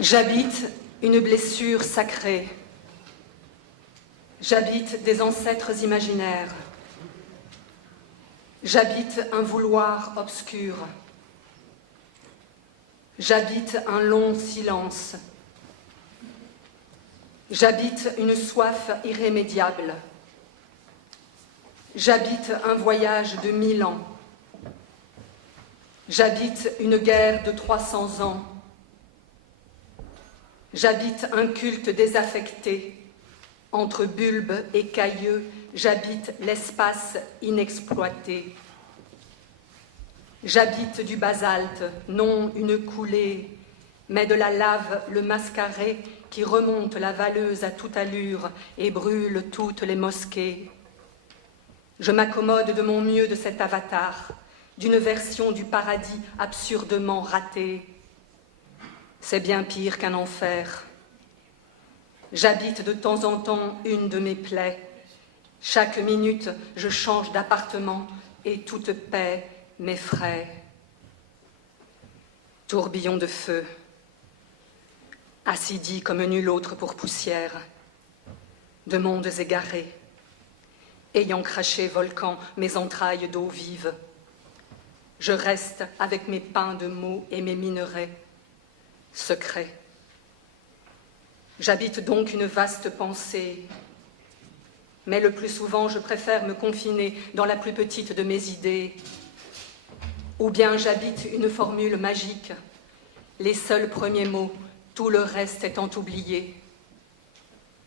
J'habite une blessure sacrée. J'habite des ancêtres imaginaires. J'habite un vouloir obscur. J'habite un long silence. J'habite une soif irrémédiable. J'habite un voyage de 1000 ans. J'habite une guerre de 300 ans. J'habite un culte désaffecté. Entre bulbes et cailleux, j'habite l'espace inexploité. J'habite du basalte, non une coulée, mais de la lave le mascaré qui remonte la valeuse à toute allure et brûle toutes les mosquées. Je m'accommode de mon mieux de cet avatar, d'une version du paradis absurdement ratée. C'est bien pire qu'un enfer. J'habite de temps en temps une de mes plaies. Chaque minute, je change d'appartement et toute paix m'effraie. Tourbillon de feu, assidie comme nul autre pour poussière, de mondes égarés, ayant craché volcan mes entrailles d'eau vive. Je reste avec mes pains de mots et mes minerais, secrets. J'habite donc une vaste pensée, mais le plus souvent je préfère me confiner dans la plus petite de mes idées. Ou bien j'habite une formule magique, les seuls premiers mots, tout le reste étant oublié.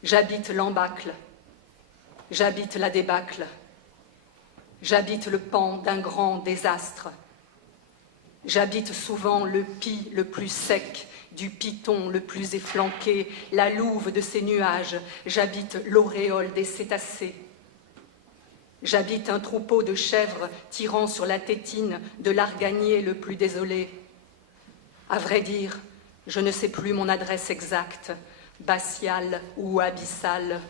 J'habite l'embâcle, j'habite la débâcle, j'habite le pan d'un grand désastre. J'habite souvent le pis le plus sec, du python le plus efflanqué, la louve de ses nuages, j'habite l'auréole des cétacés. J'habite un troupeau de chèvres tirant sur la tétine de l'arganier le plus désolé. À vrai dire, je ne sais plus mon adresse exacte, abbatiale ou abyssale.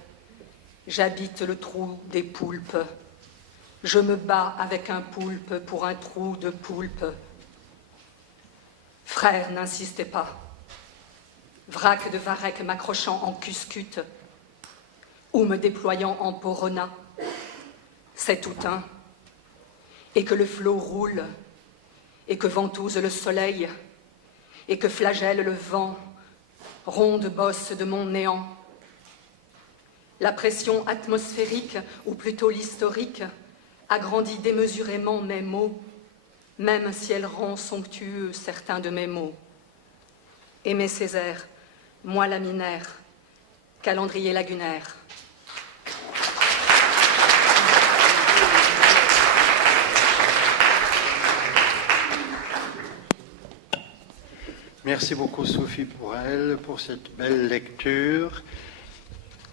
J'habite le trou des poulpes. Je me bats avec un poulpe pour un trou de poulpe. Frère, n'insistez pas. Vrac de varech m'accrochant en cuscute ou me déployant en porona, c'est tout un. Et que le flot roule, et que ventouse le soleil, et que flagelle le vent, ronde bosse de mon néant. La pression atmosphérique, ou plutôt l'historique, agrandit démesurément mes mots, même si elle rend somptueux certains de mes mots. Aimé Césaire, moi laminaire, calendrier lagunaire. Merci beaucoup Sophie Pourel pour cette belle lecture.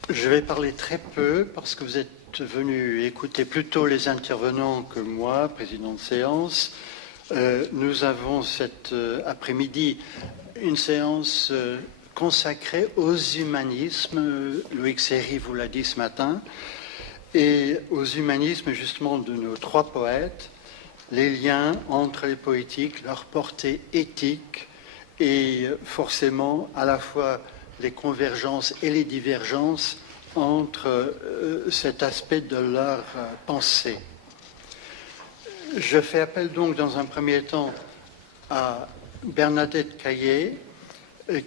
Je vais parler très peu parce que vous êtes venus écouter plutôt les intervenants que moi, président de séance. Nous avons cet après-midi une séance consacrée aux humanismes. Loïc Séry vous l'a dit ce matin. Et aux humanismes justement de nos trois poètes, les liens entre les poétiques, leur portée éthique et forcément à la fois les convergences et les divergences entre cet aspect de leur pensée. Je fais appel donc dans un premier temps à Bernadette Caillé,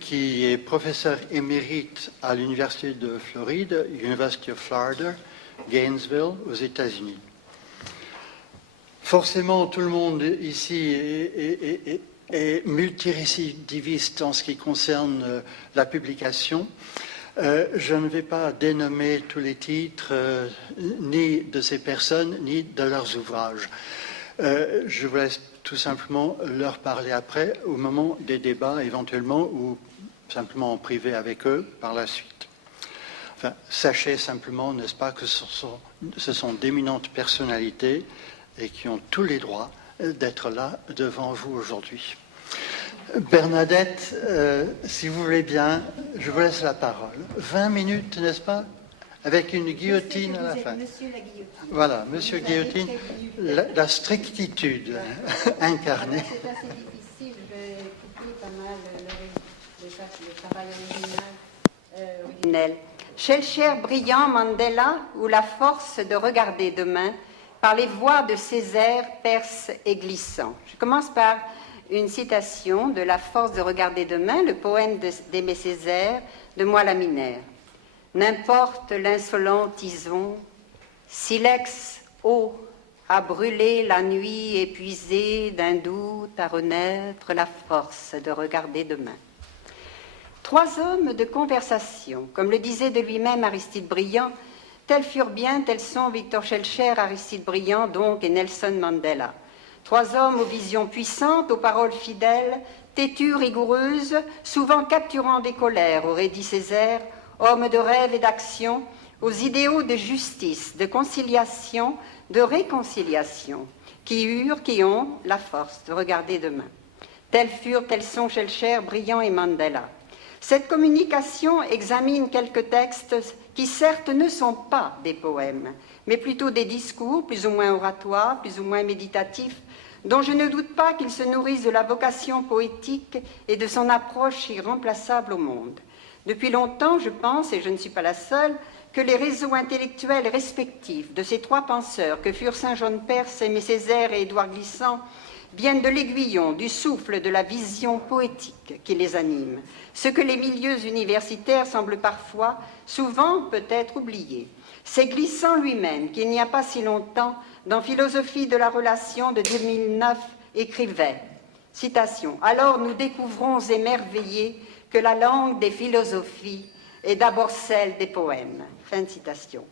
qui est professeure émérite à l'Université de Floride, University of Florida, Gainesville, aux États-Unis. Forcément, tout le monde ici est multirécidiviste en ce qui concerne la publication. Je ne vais pas dénommer tous les titres, ni de ces personnes, ni de leurs ouvrages. Je vous laisse tout simplement leur parler après, au moment des débats éventuellement, ou simplement en privé avec eux par la suite. Enfin, sachez simplement, n'est-ce pas, que ce sont d'éminentes personnalités et qui ont tous les droits d'être là devant vous aujourd'hui. Bernadette, si vous voulez bien, je vous laisse la parole. 20 minutes, n'est-ce pas? Avec une guillotine à la fin. Monsieur la guillotine. Voilà, monsieur Guillotine, la strictitude incarnée. C'est assez difficile, je vais couper pas mal le originel. Schellcher, brillant, Mandela ou la force de regarder demain par les voix de Césaire, Perse et Glissant. Je commence par une citation de La force de regarder demain, le poème d'Aimé Césaire, de Moi Laminaire. N'importe l'insolent tison, silex haut a brûlé la nuit épuisée d'un doute à renaître la force de regarder demain. Trois hommes de conversation, comme le disait de lui-même Aristide Briand, tels furent bien, tels sont Victor Schellcher, Aristide Briand donc et Nelson Mandela. Trois hommes aux visions puissantes, aux paroles fidèles, têtus, rigoureuses, souvent capturant des colères, aurait dit Césaire, hommes de rêve et d'action, aux idéaux de justice, de conciliation, de réconciliation, qui eurent, qui ont la force de regarder demain. Tels furent, tels sont Schellcher, Briand et Mandela. Cette communication examine quelques textes qui certes ne sont pas des poèmes, mais plutôt des discours plus ou moins oratoires, plus ou moins méditatifs, dont je ne doute pas qu'ils se nourrissent de la vocation poétique et de son approche irremplaçable au monde. Depuis longtemps, je pense, et je ne suis pas la seule, que les réseaux intellectuels respectifs de ces trois penseurs que furent Saint-Jean Perse, Aimé Césaire et Édouard Glissant viennent de l'aiguillon, du souffle de la vision poétique qui les anime, ce que les milieux universitaires semblent parfois, souvent peut-être oublier. C'est Glissant lui-même, qu'il n'y a pas si longtemps, dans Philosophie de la relation de 2009, écrivait, citation, « Alors nous découvrons émerveillés que la langue des philosophies est d'abord celle des poèmes. » Fin de citation.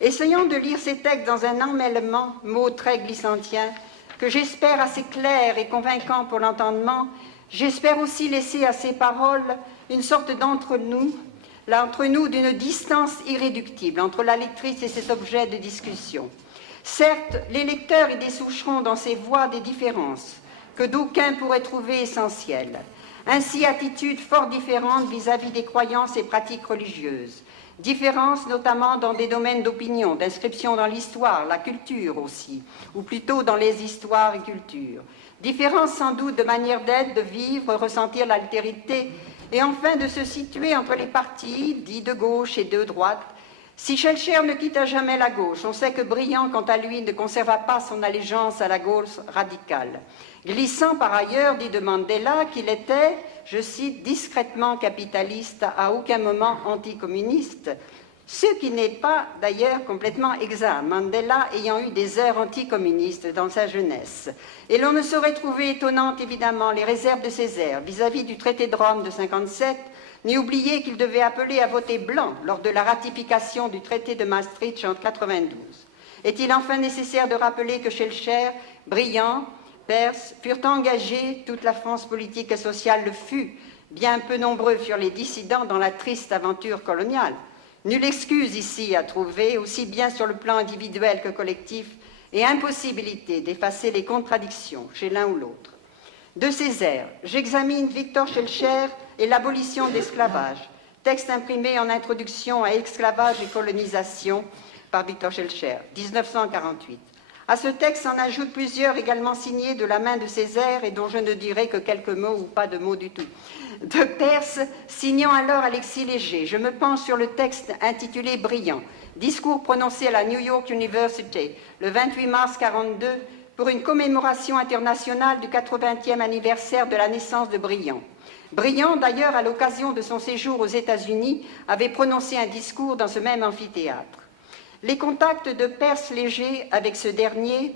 Essayons de lire ces textes dans un emmêlement, mot très glissantien, que j'espère assez clair et convaincant pour l'entendement, j'espère aussi laisser à ces paroles une sorte d'entre-nous, d'une distance irréductible entre la lectrice et cet objet de discussion. Certes, les lecteurs y dessoucheront dans ces voix des différences que d'aucuns pourraient trouver essentielles. Ainsi, attitudes fort différentes vis-à-vis des croyances et pratiques religieuses. Différences notamment dans des domaines d'opinion, d'inscription dans l'histoire, la culture aussi, ou plutôt dans les histoires et cultures. Différences sans doute de manière d'être, de vivre, ressentir l'altérité, et enfin de se situer entre les partis, dits de gauche et de droite. Si Schellcher ne quitta jamais la gauche, on sait que Briand, quant à lui, ne conserva pas son allégeance à la gauche radicale. Glissant par ailleurs, dit de Mandela qu'il était, je cite, discrètement capitaliste, à aucun moment anticommuniste, ce qui n'est pas d'ailleurs complètement exact, Mandela ayant eu des heures anticommunistes dans sa jeunesse. Et l'on ne saurait trouver étonnante évidemment les réserves de Césaire vis-à-vis du traité de Rome de 1957, ni oublier qu'il devait appeler à voter blanc lors de la ratification du traité de Maastricht en 1992. Est-il enfin nécessaire de rappeler que Schellcher, Briand, Perse furent engagés, toute la France politique et sociale le fut, bien peu nombreux furent les dissidents dans la triste aventure coloniale. Nulle excuse ici à trouver, aussi bien sur le plan individuel que collectif, et impossibilité d'effacer les contradictions chez l'un ou l'autre. De Césaire, j'examine Victor Schellcher et l'abolition de l'esclavage, texte imprimé en introduction à Esclavage et colonisation par Victor Schellcher, 1948. À ce texte s'en ajoutent plusieurs également signés de la main de Césaire et dont je ne dirai que quelques mots ou pas de mots du tout. De Perse, signant alors Alexis Léger, je me penche sur le texte intitulé Briand, discours prononcé à la New York University le 28 mars 1942 pour une commémoration internationale du 80e anniversaire de la naissance de Briand. Briand, d'ailleurs, à l'occasion de son séjour aux États-Unis, avait prononcé un discours dans ce même amphithéâtre. Les contacts de Perse Léger avec ce dernier,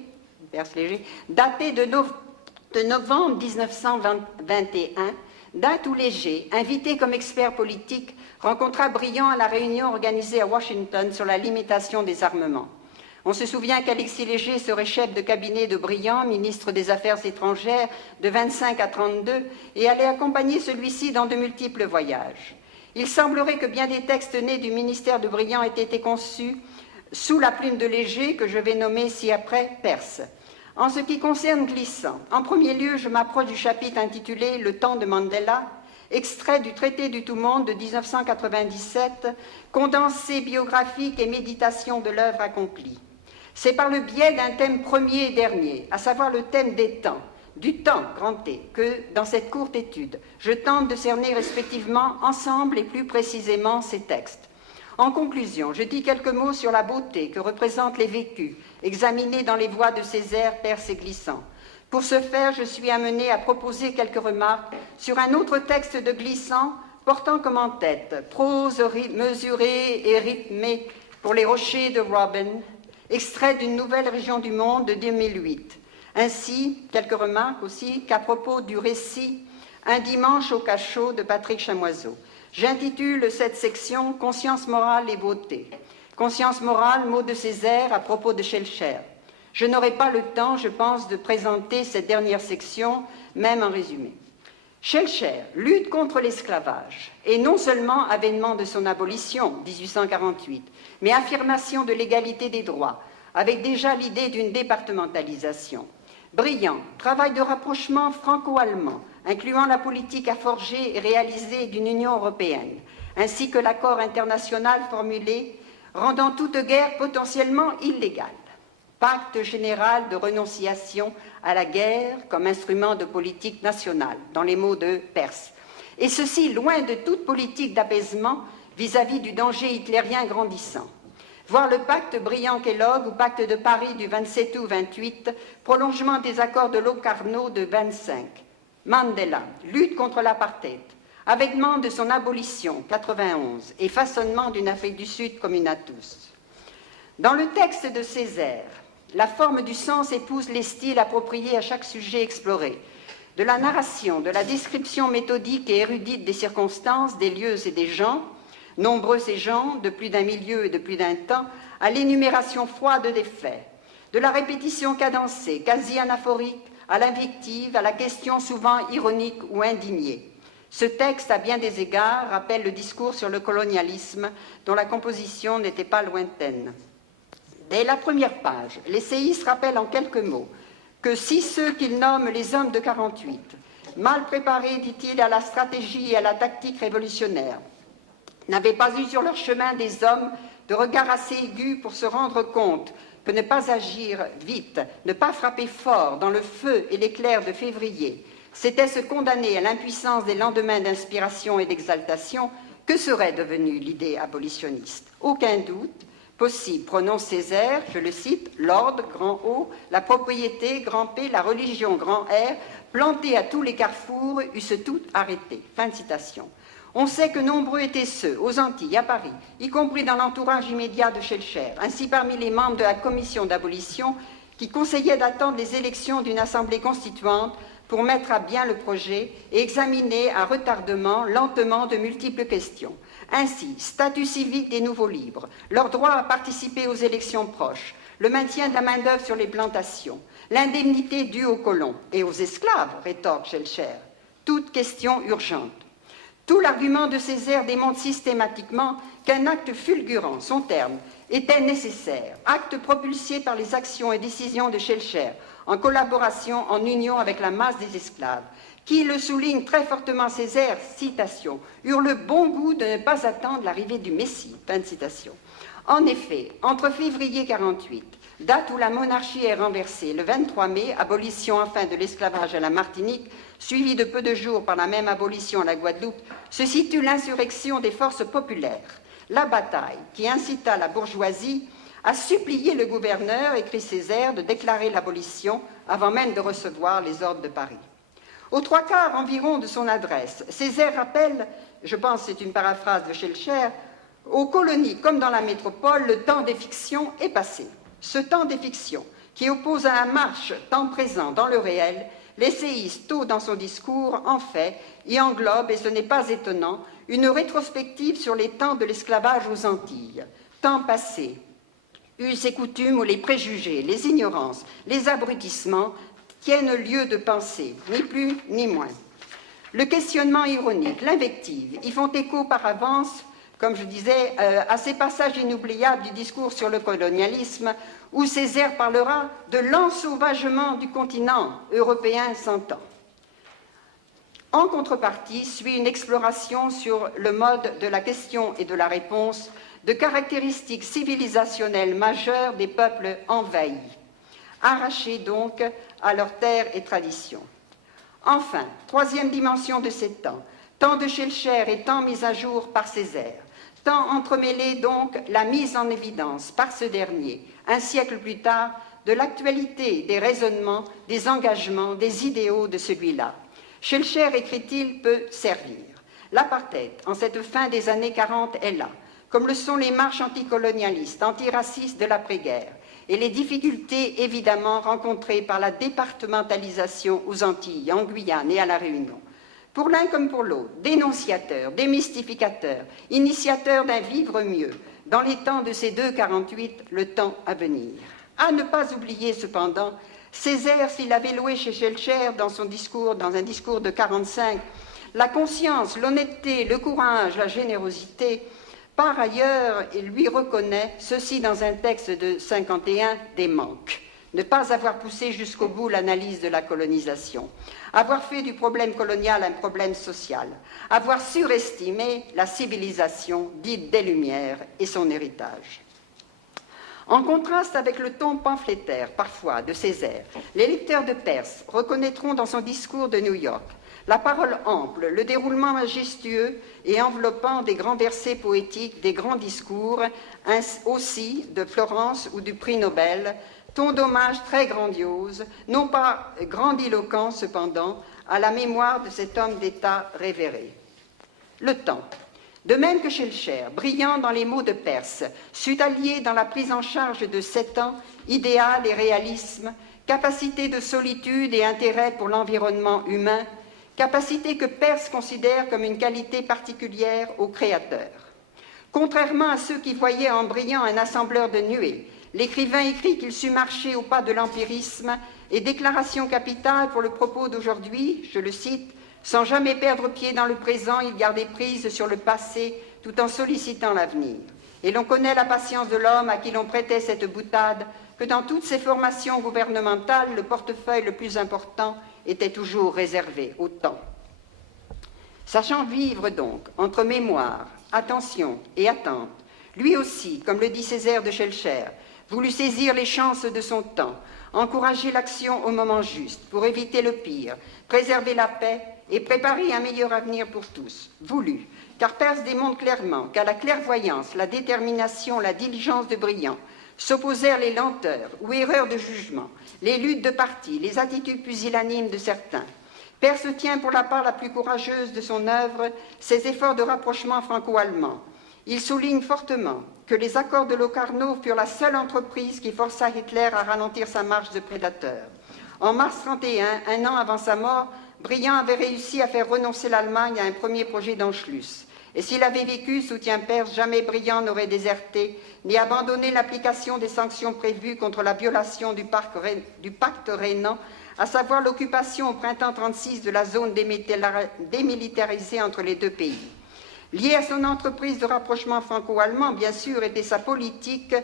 datés de novembre 1921, date où Léger, invité comme expert politique, rencontra Briand à la réunion organisée à Washington sur la limitation des armements. On se souvient qu'Alexis Léger serait chef de cabinet de Briand, ministre des Affaires étrangères de 25 à 32, et allait accompagner celui-ci dans de multiples voyages. Il semblerait que bien des textes nés du ministère de Briand aient été conçus sous la plume de Léger, que je vais nommer ci-après Perse. En ce qui concerne Glissant, en premier lieu, je m'approche du chapitre intitulé « Le temps de Mandela », extrait du traité du tout-monde de 1997, condensé biographique et méditation de l'œuvre accomplie. C'est par le biais d'un thème premier et dernier, à savoir le thème des temps, du temps, grand T, que dans cette courte étude, je tente de cerner respectivement ensemble et plus précisément ces textes. En conclusion, je dis quelques mots sur la beauté que représentent les vécus, examinés dans les voix de Césaire, perse et glissant. Pour ce faire, je suis amenée à proposer quelques remarques sur un autre texte de Glissant, portant comme en tête prose mesurée et rythmée pour les rochers de Robin, extrait d'une nouvelle région du monde de 2008. Ainsi, quelques remarques aussi qu'à propos du récit Un dimanche au cachot de Patrick Chamoiseau. J'intitule cette section Conscience morale et beauté. Conscience morale, mot de Césaire à propos de Schellcher. Je n'aurai pas le temps, je pense, de présenter cette dernière section, même en résumé. Schellcher, lutte contre l'esclavage, et non seulement avènement de son abolition, 1848, mais affirmation de l'égalité des droits, avec déjà l'idée d'une départementalisation. Brillant, travail de rapprochement franco-allemand, incluant la politique à forger et réalisée d'une Union européenne, ainsi que l'accord international formulé, rendant toute guerre potentiellement illégale. Pacte général de renonciation à la guerre comme instrument de politique nationale, dans les mots de Perse. Et ceci loin de toute politique d'apaisement vis-à-vis du danger hitlérien grandissant. Voir le pacte Briand-Kellogg ou pacte de Paris du 27 août 28, prolongement des accords de Locarno de 25. Mandela, lutte contre l'apartheid, avènement de son abolition, 91, et façonnement d'une Afrique du Sud commune à tous. Dans le texte de Césaire, la forme du sens épouse les styles appropriés à chaque sujet exploré, de la narration, de la description méthodique et érudite des circonstances, des lieux et des gens, nombreux ces gens, de plus d'un milieu et de plus d'un temps, à l'énumération froide des faits, de la répétition cadencée, quasi anaphorique, à l'invective, à la question souvent ironique ou indignée. Ce texte, à bien des égards, rappelle le discours sur le colonialisme, dont la composition n'était pas lointaine. Dès la première page, l'essayiste rappelle en quelques mots que si ceux qu'il nomme les hommes de 48, mal préparés, dit-il, à la stratégie et à la tactique révolutionnaire, n'avaient pas eu sur leur chemin des hommes de regard assez aigus pour se rendre compte que ne pas agir vite, ne pas frapper fort dans le feu et l'éclair de février, c'était se condamner à l'impuissance des lendemains d'inspiration et d'exaltation, que serait devenue l'idée abolitionniste? Aucun doute possible, prononce Césaire, je le cite, l'ordre, grand O, la propriété, grand P, la religion, grand R, plantés à tous les carrefours, eussent tout arrêté. Fin de citation. On sait que nombreux étaient ceux, aux Antilles, à Paris, y compris dans l'entourage immédiat de Schellcher, ainsi parmi les membres de la commission d'abolition, qui conseillaient d'attendre les élections d'une assemblée constituante pour mettre à bien le projet et examiner à retardement, lentement, de multiples questions. Ainsi, statut civique des nouveaux libres, leur droit à participer aux élections proches, le maintien de la main-d'œuvre sur les plantations, l'indemnité due aux colons et aux esclaves, rétorque Schellcher, toute question urgente. Tout l'argument de Césaire démontre systématiquement qu'un acte fulgurant, son terme, était nécessaire, acte propulsé par les actions et décisions de Schellcher, en collaboration, en union avec la masse des esclaves, qui, le souligne très fortement Césaire, citation, eurent le bon goût de ne pas attendre l'arrivée du Messie, fin de citation. En effet, entre février 48, date où la monarchie est renversée, le 23 mai, abolition enfin de l'esclavage à la Martinique, suivie de peu de jours par la même abolition à la Guadeloupe, se situe l'insurrection des forces populaires, la bataille qui incita la bourgeoisie à supplier le gouverneur, écrit Césaire, de déclarer l'abolition avant même de recevoir les ordres de Paris. Aux trois quarts environ de son adresse, Césaire rappelle, je pense que c'est une paraphrase de Schellcher, aux colonies comme dans la métropole, le temps des fictions est passé. Ce temps des fictions, qui oppose à la marche temps présent dans le réel, l'essayiste, tôt dans son discours, en fait, y englobe, et ce n'est pas étonnant, une rétrospective sur les temps de l'esclavage aux Antilles. Temps passé, us et coutumes où les préjugés, les ignorances, les abrutissements tiennent lieu de pensée, ni plus ni moins. Le questionnement ironique, l'invective, y font écho par avance, comme je disais, à ces passages inoubliables du discours sur le colonialisme, où Césaire parlera de l'ensauvagement du continent européen s'entend. En contrepartie, suit une exploration sur le mode de la question et de la réponse, de caractéristiques civilisationnelles majeures des peuples envahis. arrachés donc à leurs terres et traditions. Enfin, troisième dimension de ces temps, tant de Schellcher et tant mis à jour par Césaire, tant entremêlé donc la mise en évidence par ce dernier, un siècle plus tard, de l'actualité, des raisonnements, des engagements, des idéaux de celui-là. Schellcher, écrit-il, peut servir. L'apartheid, en cette fin des années 40, est là, comme le sont les marches anticolonialistes, antiracistes de l'après-guerre, et les difficultés évidemment rencontrées par la départementalisation aux Antilles, en Guyane et à La Réunion. Pour l'un comme pour l'autre, dénonciateur, démystificateur, initiateur d'un vivre mieux, dans les temps de ces 2,48, le temps à venir. À ne pas oublier cependant, Césaire, s'il avait loué chez Schellcher dans un discours de 1945, la conscience, l'honnêteté, le courage, la générosité, par ailleurs, il lui reconnaît, ceci dans un texte de 1951, des manques. Ne pas avoir poussé jusqu'au bout l'analyse de la colonisation, avoir fait du problème colonial un problème social, avoir surestimé la civilisation dite des Lumières et son héritage. En contraste avec le ton pamphlétaire, parfois, de Césaire, les lecteurs de Peirce reconnaîtront dans son discours de New York la parole ample, le déroulement majestueux et enveloppant des grands versets poétiques, des grands discours, aussi de Florence ou du prix Nobel, ton d'hommage très grandiose, non pas grandiloquent cependant, à la mémoire de cet homme d'État révéré. Le temps. De même que Schellcher, brillant dans les mots de Peirce, sut allier dans la prise en charge de 7 ans idéal et réalisme, capacité de solitude et intérêt pour l'environnement humain, capacité que Peirce considère comme une qualité particulière au créateur. Contrairement à ceux qui voyaient en brillant un assembleur de nuées, l'écrivain écrit qu'il sut marcher au pas de l'empirisme et déclaration capitale pour le propos d'aujourd'hui, je le cite, « Sans jamais perdre pied dans le présent, il gardait prise sur le passé tout en sollicitant l'avenir. » Et l'on connaît la patience de l'homme à qui l'on prêtait cette boutade que dans toutes ses formations gouvernementales, le portefeuille le plus important était toujours réservé au temps. Sachant vivre donc entre mémoire, attention et attente, lui aussi, comme le dit Césaire de Schellcher, voulut saisir les chances de son temps, encourager l'action au moment juste pour éviter le pire, préserver la paix et préparer un meilleur avenir pour tous. Voulu, car Peirce démontre clairement qu'à la clairvoyance, la détermination, la diligence de Briand s'opposèrent les lenteurs ou erreurs de jugement, les luttes de parti, les attitudes pusillanimes de certains. Peirce tient pour la part la plus courageuse de son œuvre ses efforts de rapprochement franco-allemand. Il souligne fortement que les accords de Locarno furent la seule entreprise qui força Hitler à ralentir sa marche de prédateur. En mars 1931, un an avant sa mort, Briand avait réussi à faire renoncer l'Allemagne à un premier projet d'Anschluss. Et s'il avait vécu, soutient Peirce, jamais Briand n'aurait déserté ni abandonné l'application des sanctions prévues contre la violation du pacte rhénan, à savoir l'occupation au printemps 1936 de la zone démilitarisée entre les deux pays. Lié à son entreprise de rapprochement franco-allemand, bien sûr, était sa politique,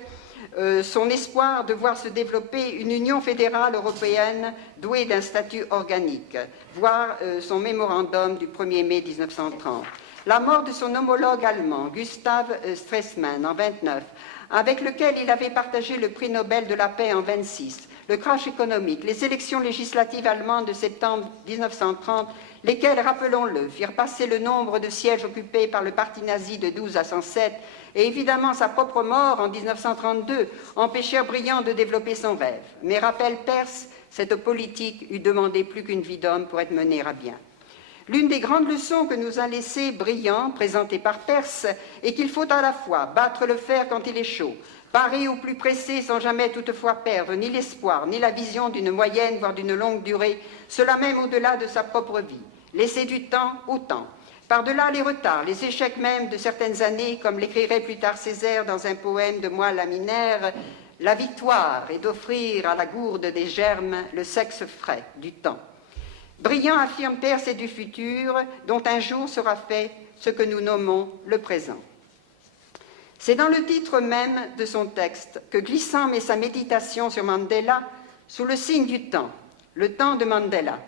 son espoir de voir se développer une union fédérale européenne douée d'un statut organique, voire son mémorandum du 1er mai 1930. La mort de son homologue allemand, Gustav Stresemann, en 1929, avec lequel il avait partagé le prix Nobel de la paix en 1926, le crash économique, les élections législatives allemandes de septembre 1930, lesquelles, rappelons-le, firent passer le nombre de sièges occupés par le parti nazi de 12 à 107, et évidemment sa propre mort en 1932, empêchèrent Briand de développer son rêve. Mais rappelle Peirce, cette politique eût demandé plus qu'une vie d'homme pour être menée à bien. L'une des grandes leçons que nous a laissé Briand, présentée par Peirce, est qu'il faut à la fois battre le fer quand il est chaud, parer au plus pressé sans jamais toutefois perdre ni l'espoir, ni la vision d'une moyenne, voire d'une longue durée, cela même au-delà de sa propre vie. Laisser du temps au temps. Par-delà les retards, les échecs même de certaines années, comme l'écrirait plus tard Césaire dans un poème de Moelle Laminaire, la victoire est d'offrir à la gourde des germes le sexe frais du temps. Briand affirme Peirce et du futur, dont un jour sera fait ce que nous nommons le présent. C'est dans le titre même de son texte que Glissant met sa méditation sur Mandela sous le signe du temps, le temps de Mandela.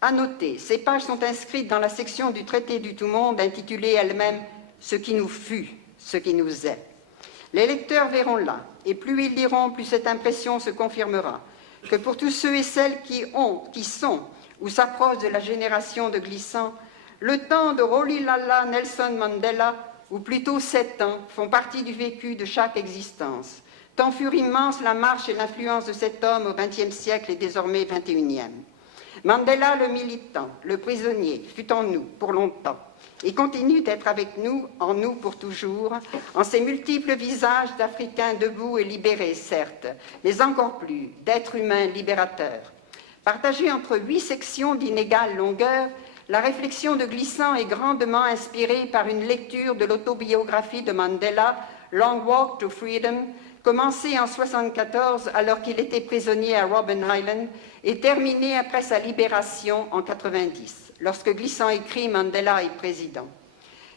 À noter, ces pages sont inscrites dans la section du traité du tout-monde intitulée elle-même « Ce qui nous fut, ce qui nous est ». Les lecteurs verront là, et plus ils liront, plus cette impression se confirmera. que pour tous ceux et celles qui sont ou s'approchent de la génération de glissants, le temps de Rolihlahla Nelson Mandela, ou plutôt 7 ans, font partie du vécu de chaque existence. Tant furent immenses la marche et l'influence de cet homme au XXe siècle et désormais XXIe. Mandela, le militant, le prisonnier, fut en nous pour longtemps et continue d'être avec nous, en nous pour toujours, en ses multiples visages d'Africains debout et libérés, certes, mais encore plus d'êtres humains libérateurs. Partagée entre 8 sections d'inégale longueur, la réflexion de Glissant est grandement inspirée par une lecture de l'autobiographie de Mandela, Long Walk to Freedom, commencée en 1974 alors qu'il était prisonnier à Robben Island et terminée après sa libération en 1990, lorsque Glissant écrit « Mandela est président ».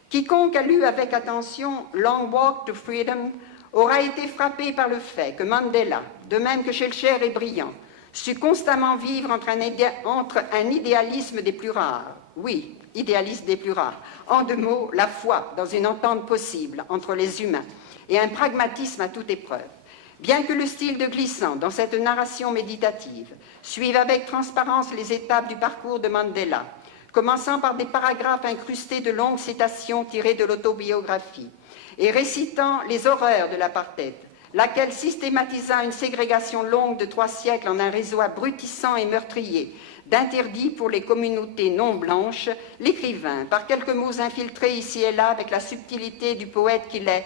Quiconque a lu avec attention « Long Walk to Freedom » aura été frappé par le fait que Mandela, de même que Schellcher et Briand, sut constamment vivre entre un idéalisme des plus rares, oui, idéaliste des plus rares, en 2 mots, la foi dans une entente possible entre les humains, et un pragmatisme à toute épreuve. Bien que le style de Glissant, dans cette narration méditative, suive avec transparence les étapes du parcours de Mandela, commençant par des paragraphes incrustés de longues citations tirées de l'autobiographie, et récitant les horreurs de l'apartheid, laquelle systématisa une ségrégation longue de 3 siècles en un réseau abrutissant et meurtrier, d'interdits pour les communautés non blanches, l'écrivain, par quelques mots infiltrés ici et là avec la subtilité du poète qu'il est,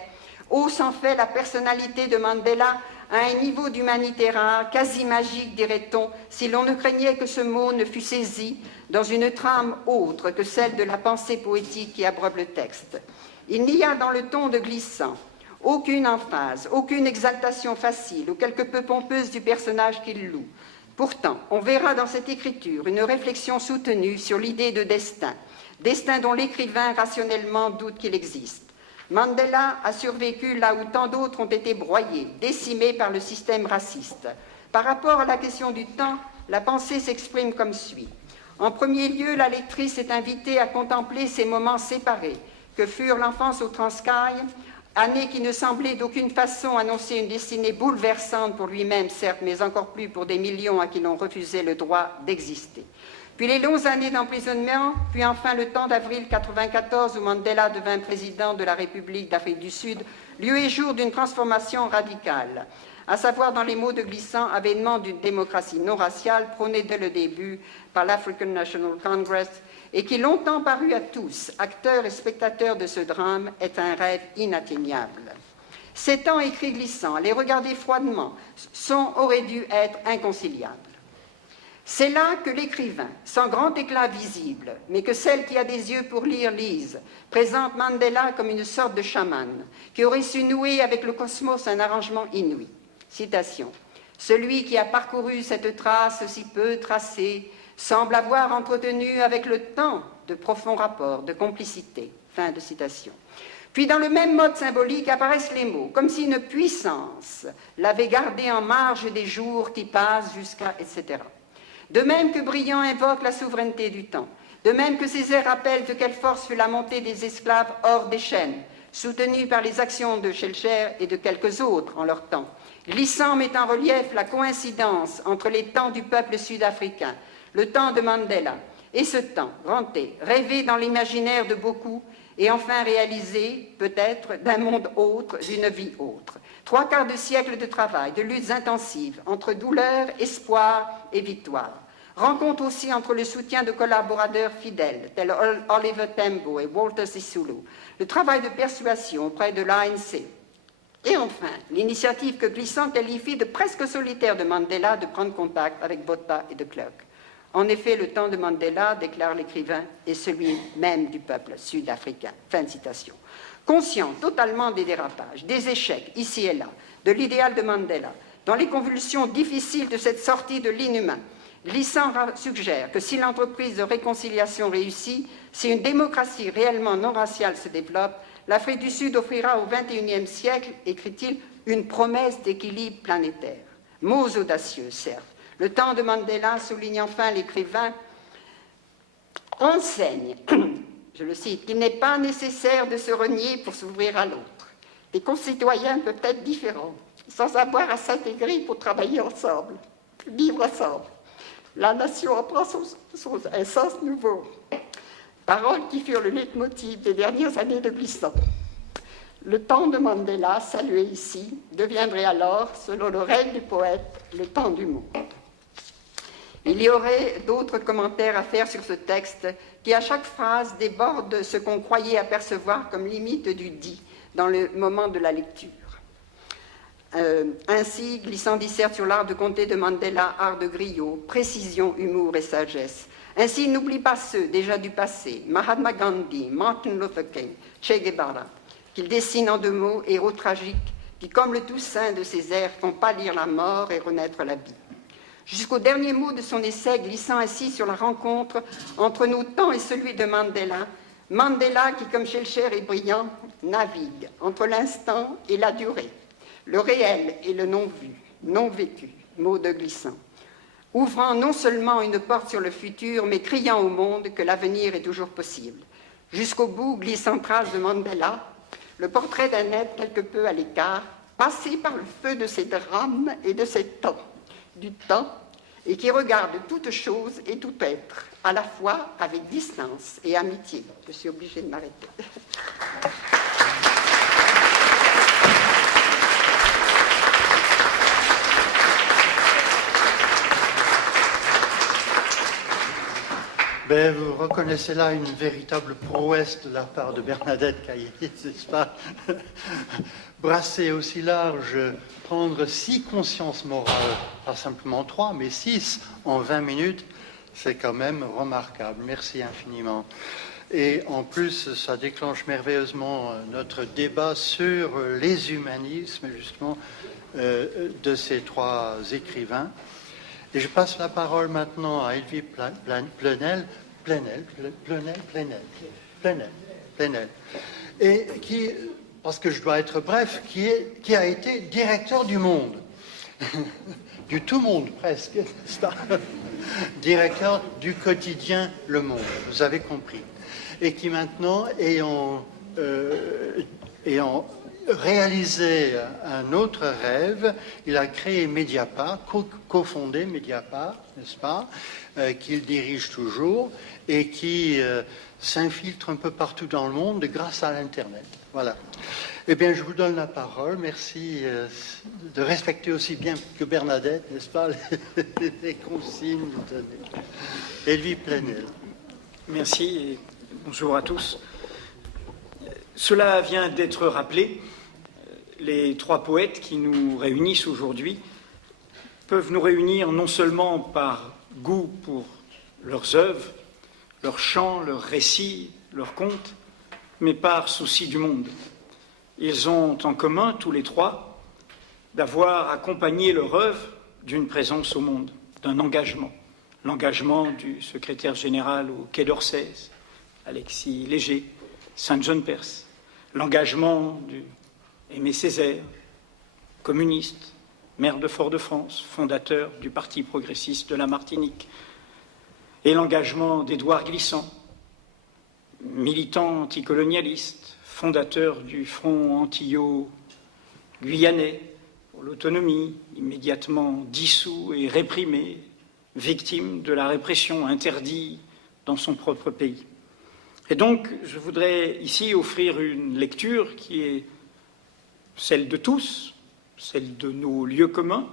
hausse en fait la personnalité de Mandela à un niveau d'humanité rare, quasi magique, dirait-on, si l'on ne craignait que ce mot ne fût saisi dans une trame autre que celle de la pensée poétique qui abreuve le texte. Il n'y a dans le ton de Glissant aucune emphase, aucune exaltation facile ou quelque peu pompeuse du personnage qu'il loue. Pourtant, on verra dans cette écriture une réflexion soutenue sur l'idée de destin, destin dont l'écrivain rationnellement doute qu'il existe. Mandela a survécu là où tant d'autres ont été broyés, décimés par le système raciste. Par rapport à la question du temps, la pensée s'exprime comme suit. En premier lieu, la lectrice est invitée à contempler ces moments séparés que furent l'enfance au Transkaï, année qui ne semblait d'aucune façon annoncer une destinée bouleversante pour lui-même, certes, mais encore plus pour des millions à qui l'on refusait le droit d'exister. Puis les longues années d'emprisonnement, puis enfin le temps d'avril 1994 où Mandela devint président de la République d'Afrique du Sud, lieu et jour d'une transformation radicale, à savoir dans les mots de Glissant, avènement d'une démocratie non raciale prônée dès le début par l'African National Congress et qui longtemps parut à tous, acteurs et spectateurs de ce drame, est un rêve inatteignable. Ces temps, écrit Glissant, à les regarder froidement, auraient dû être inconciliables. C'est là que l'écrivain, sans grand éclat visible, mais que celle qui a des yeux pour lire lise, présente Mandela comme une sorte de chaman, qui aurait su nouer avec le cosmos un arrangement inouï. Citation. « Celui qui a parcouru cette trace si peu tracée semble avoir entretenu avec le temps de profonds rapports de complicité. » Fin de citation. Puis dans le même mode symbolique apparaissent les mots, comme si une puissance l'avait gardé en marge des jours qui passent jusqu'à etc. De même que Briand invoque la souveraineté du temps, de même que Césaire rappelle de quelle force fut la montée des esclaves hors des chaînes, soutenue par les actions de Schellcher et de quelques autres en leur temps. Glissant met en relief la coïncidence entre les temps du peuple sud-africain, le temps de Mandela, et ce temps, grand T, rêvé dans l'imaginaire de beaucoup, et enfin réalisé, peut-être, d'un monde autre, d'une vie autre. 3/4 de siècle de travail, de luttes intensives, entre douleur, espoir et victoire. Rencontre aussi entre le soutien de collaborateurs fidèles, tels Oliver Tambo et Walter Sisulu, le travail de persuasion auprès de l'ANC. Et enfin, l'initiative que Glissant qualifie de presque solitaire de Mandela de prendre contact avec Botha et de Klerk. En effet, le temps de Mandela, déclare l'écrivain, est celui même du peuple sud-africain. Fin de citation. Conscient totalement des dérapages, des échecs, ici et là, de l'idéal de Mandela, dans les convulsions difficiles de cette sortie de l'inhumain, Glissant suggère que si l'entreprise de réconciliation réussit, si une démocratie réellement non raciale se développe, l'Afrique du Sud offrira au XXIe siècle, écrit-il, une promesse d'équilibre planétaire. Mots audacieux, certes. Le temps de Mandela, souligne enfin l'écrivain, enseigne, je le cite, qu'il n'est pas nécessaire de se renier pour s'ouvrir à l'autre. Les concitoyens peuvent être différents, sans avoir à s'intégrer pour travailler ensemble. vivre ensemble. La nation apprend un sens nouveau. Paroles qui furent le leitmotiv des dernières années de Glissant. Le temps de Mandela, salué ici, deviendrait alors, selon le règne du poète, le temps du monde. Il y aurait d'autres commentaires à faire sur ce texte qui, à chaque phrase, déborde ce qu'on croyait apercevoir comme limite du dit dans le moment de la lecture. Ainsi, Glissant disserte sur l'art de compter de Mandela, art de griot, précision, humour et sagesse. Ainsi, il n'oublie pas ceux déjà du passé, Mahatma Gandhi, Martin Luther King, Che Guevara, qu'il dessine en 2 mots, héros tragiques, qui, comme le Toussaint de ses airs, font pâlir la mort et renaître la vie. Jusqu'au dernier mot de son essai, glissant ainsi sur la rencontre entre nos temps et celui de Mandela, Mandela qui, comme Schellcher est brillant, navigue entre l'instant et la durée, le réel et le non-vu, non-vécu, mot de Glissant, ouvrant non seulement une porte sur le futur, mais criant au monde que l'avenir est toujours possible. Jusqu'au bout, Glissant trace de Mandela, le portrait d'un être quelque peu à l'écart, passé par le feu de ses drames et de ses temps, du temps, et qui regarde toute chose et tout être, à la fois avec distance et amitié. Je suis obligée de m'arrêter. Ben, vous reconnaissez là une véritable prouesse de la part de Bernadette Caillé, n'est-ce pas? Brasser aussi large, prendre 6 consciences morales, pas simplement 3, mais 6 en 20 minutes, c'est quand même remarquable. Merci infiniment. Et en plus, ça déclenche merveilleusement notre débat sur les humanismes, justement, de ces 3 écrivains. Et je passe la parole maintenant à Edwy Plenel, et qui, parce que je dois être bref, qui a été directeur du Monde, du tout monde presque, n'est-ce pas? Directeur du quotidien Le Monde, vous avez compris, et qui maintenant, ayant réalisé un autre rêve, il a créé Mediapart, cofondé Mediapart, n'est-ce pas, qu'il dirige toujours et qui s'infiltre un peu partout dans le monde grâce à l'Internet. Voilà. Eh bien, je vous donne la parole. Merci de respecter aussi bien que Bernadette, n'est-ce pas, les consignes données. Edwy Plenel. Merci et bonjour à tous. Cela vient d'être rappelé. Les 3 poètes qui nous réunissent aujourd'hui peuvent nous réunir non seulement par goût pour leurs œuvres, leurs chants, leurs récits, leurs contes, mais par souci du monde. Ils ont en commun, tous les 3, d'avoir accompagné leur œuvre d'une présence au monde, d'un engagement. L'engagement du secrétaire général au Quai d'Orsay, Alexis Léger, Saint-John Perse. L'engagement du Aimé Césaire, communiste, maire de Fort-de-France, fondateur du Parti progressiste de la Martinique, et l'engagement d'Édouard Glissant, militant anticolonialiste, fondateur du Front antillo-guyanais pour l'autonomie, immédiatement dissous et réprimé, victime de la répression, interdit dans son propre pays. Et donc, je voudrais ici offrir une lecture qui est celle de tous, celle de nos lieux communs,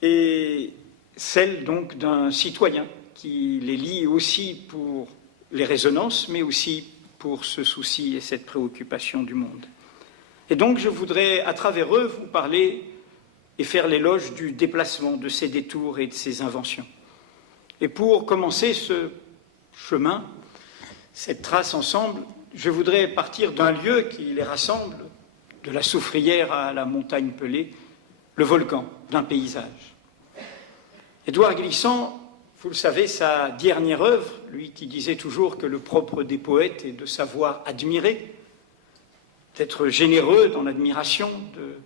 et celle donc d'un citoyen qui les lie aussi pour les résonances, mais aussi pour ce souci et cette préoccupation du monde. Et donc je voudrais, à travers eux, vous parler et faire l'éloge du déplacement, de ses détours et de ses inventions. Et pour commencer ce chemin, cette trace ensemble, je voudrais partir d'un lieu qui les rassemble, de la Soufrière à la montagne Pelée, le volcan d'un paysage. Édouard Glissant, vous le savez, sa dernière œuvre, lui qui disait toujours que le propre des poètes est de savoir admirer, d'être généreux dans l'admiration, de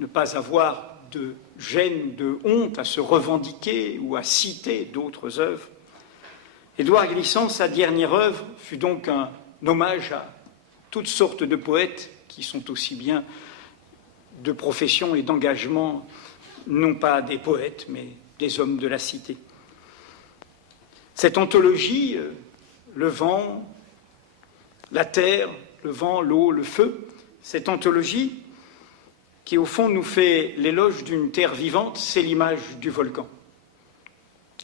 ne pas avoir de gêne, de honte à se revendiquer ou à citer d'autres œuvres. Édouard Glissant, sa dernière œuvre, fut donc un hommage à toutes sortes de poètes qui sont aussi bien de profession et d'engagement non pas des poètes, mais des hommes de la cité. Cette anthologie, le vent, la terre, le vent, l'eau, le feu, cette anthologie qui au fond nous fait l'éloge d'une terre vivante, c'est l'image du volcan.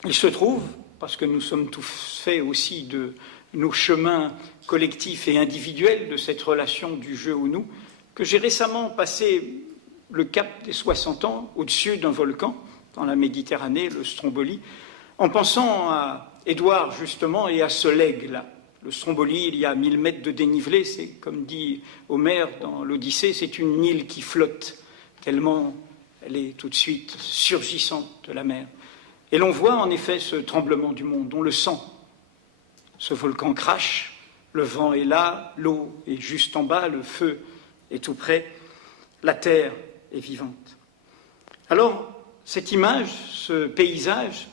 Il se trouve, parce que nous sommes tous faits aussi de nos chemins collectifs et individuels, de cette relation du je au nous, que j'ai récemment passé le cap des 60 ans au-dessus d'un volcan, dans la Méditerranée, le Stromboli, en pensant à Édouard justement et à ce legs-là. Le Stromboli, il y a 1000 mètres de dénivelé, c'est comme dit Homère dans l'Odyssée, c'est une île qui flotte, tellement elle est tout de suite surgissante de la mer. Et l'on voit en effet ce tremblement du monde, on le sent. Ce volcan crache, le vent est là, l'eau est juste en bas, le feu est tout près, la terre est vivante. Alors, cette image, ce paysage,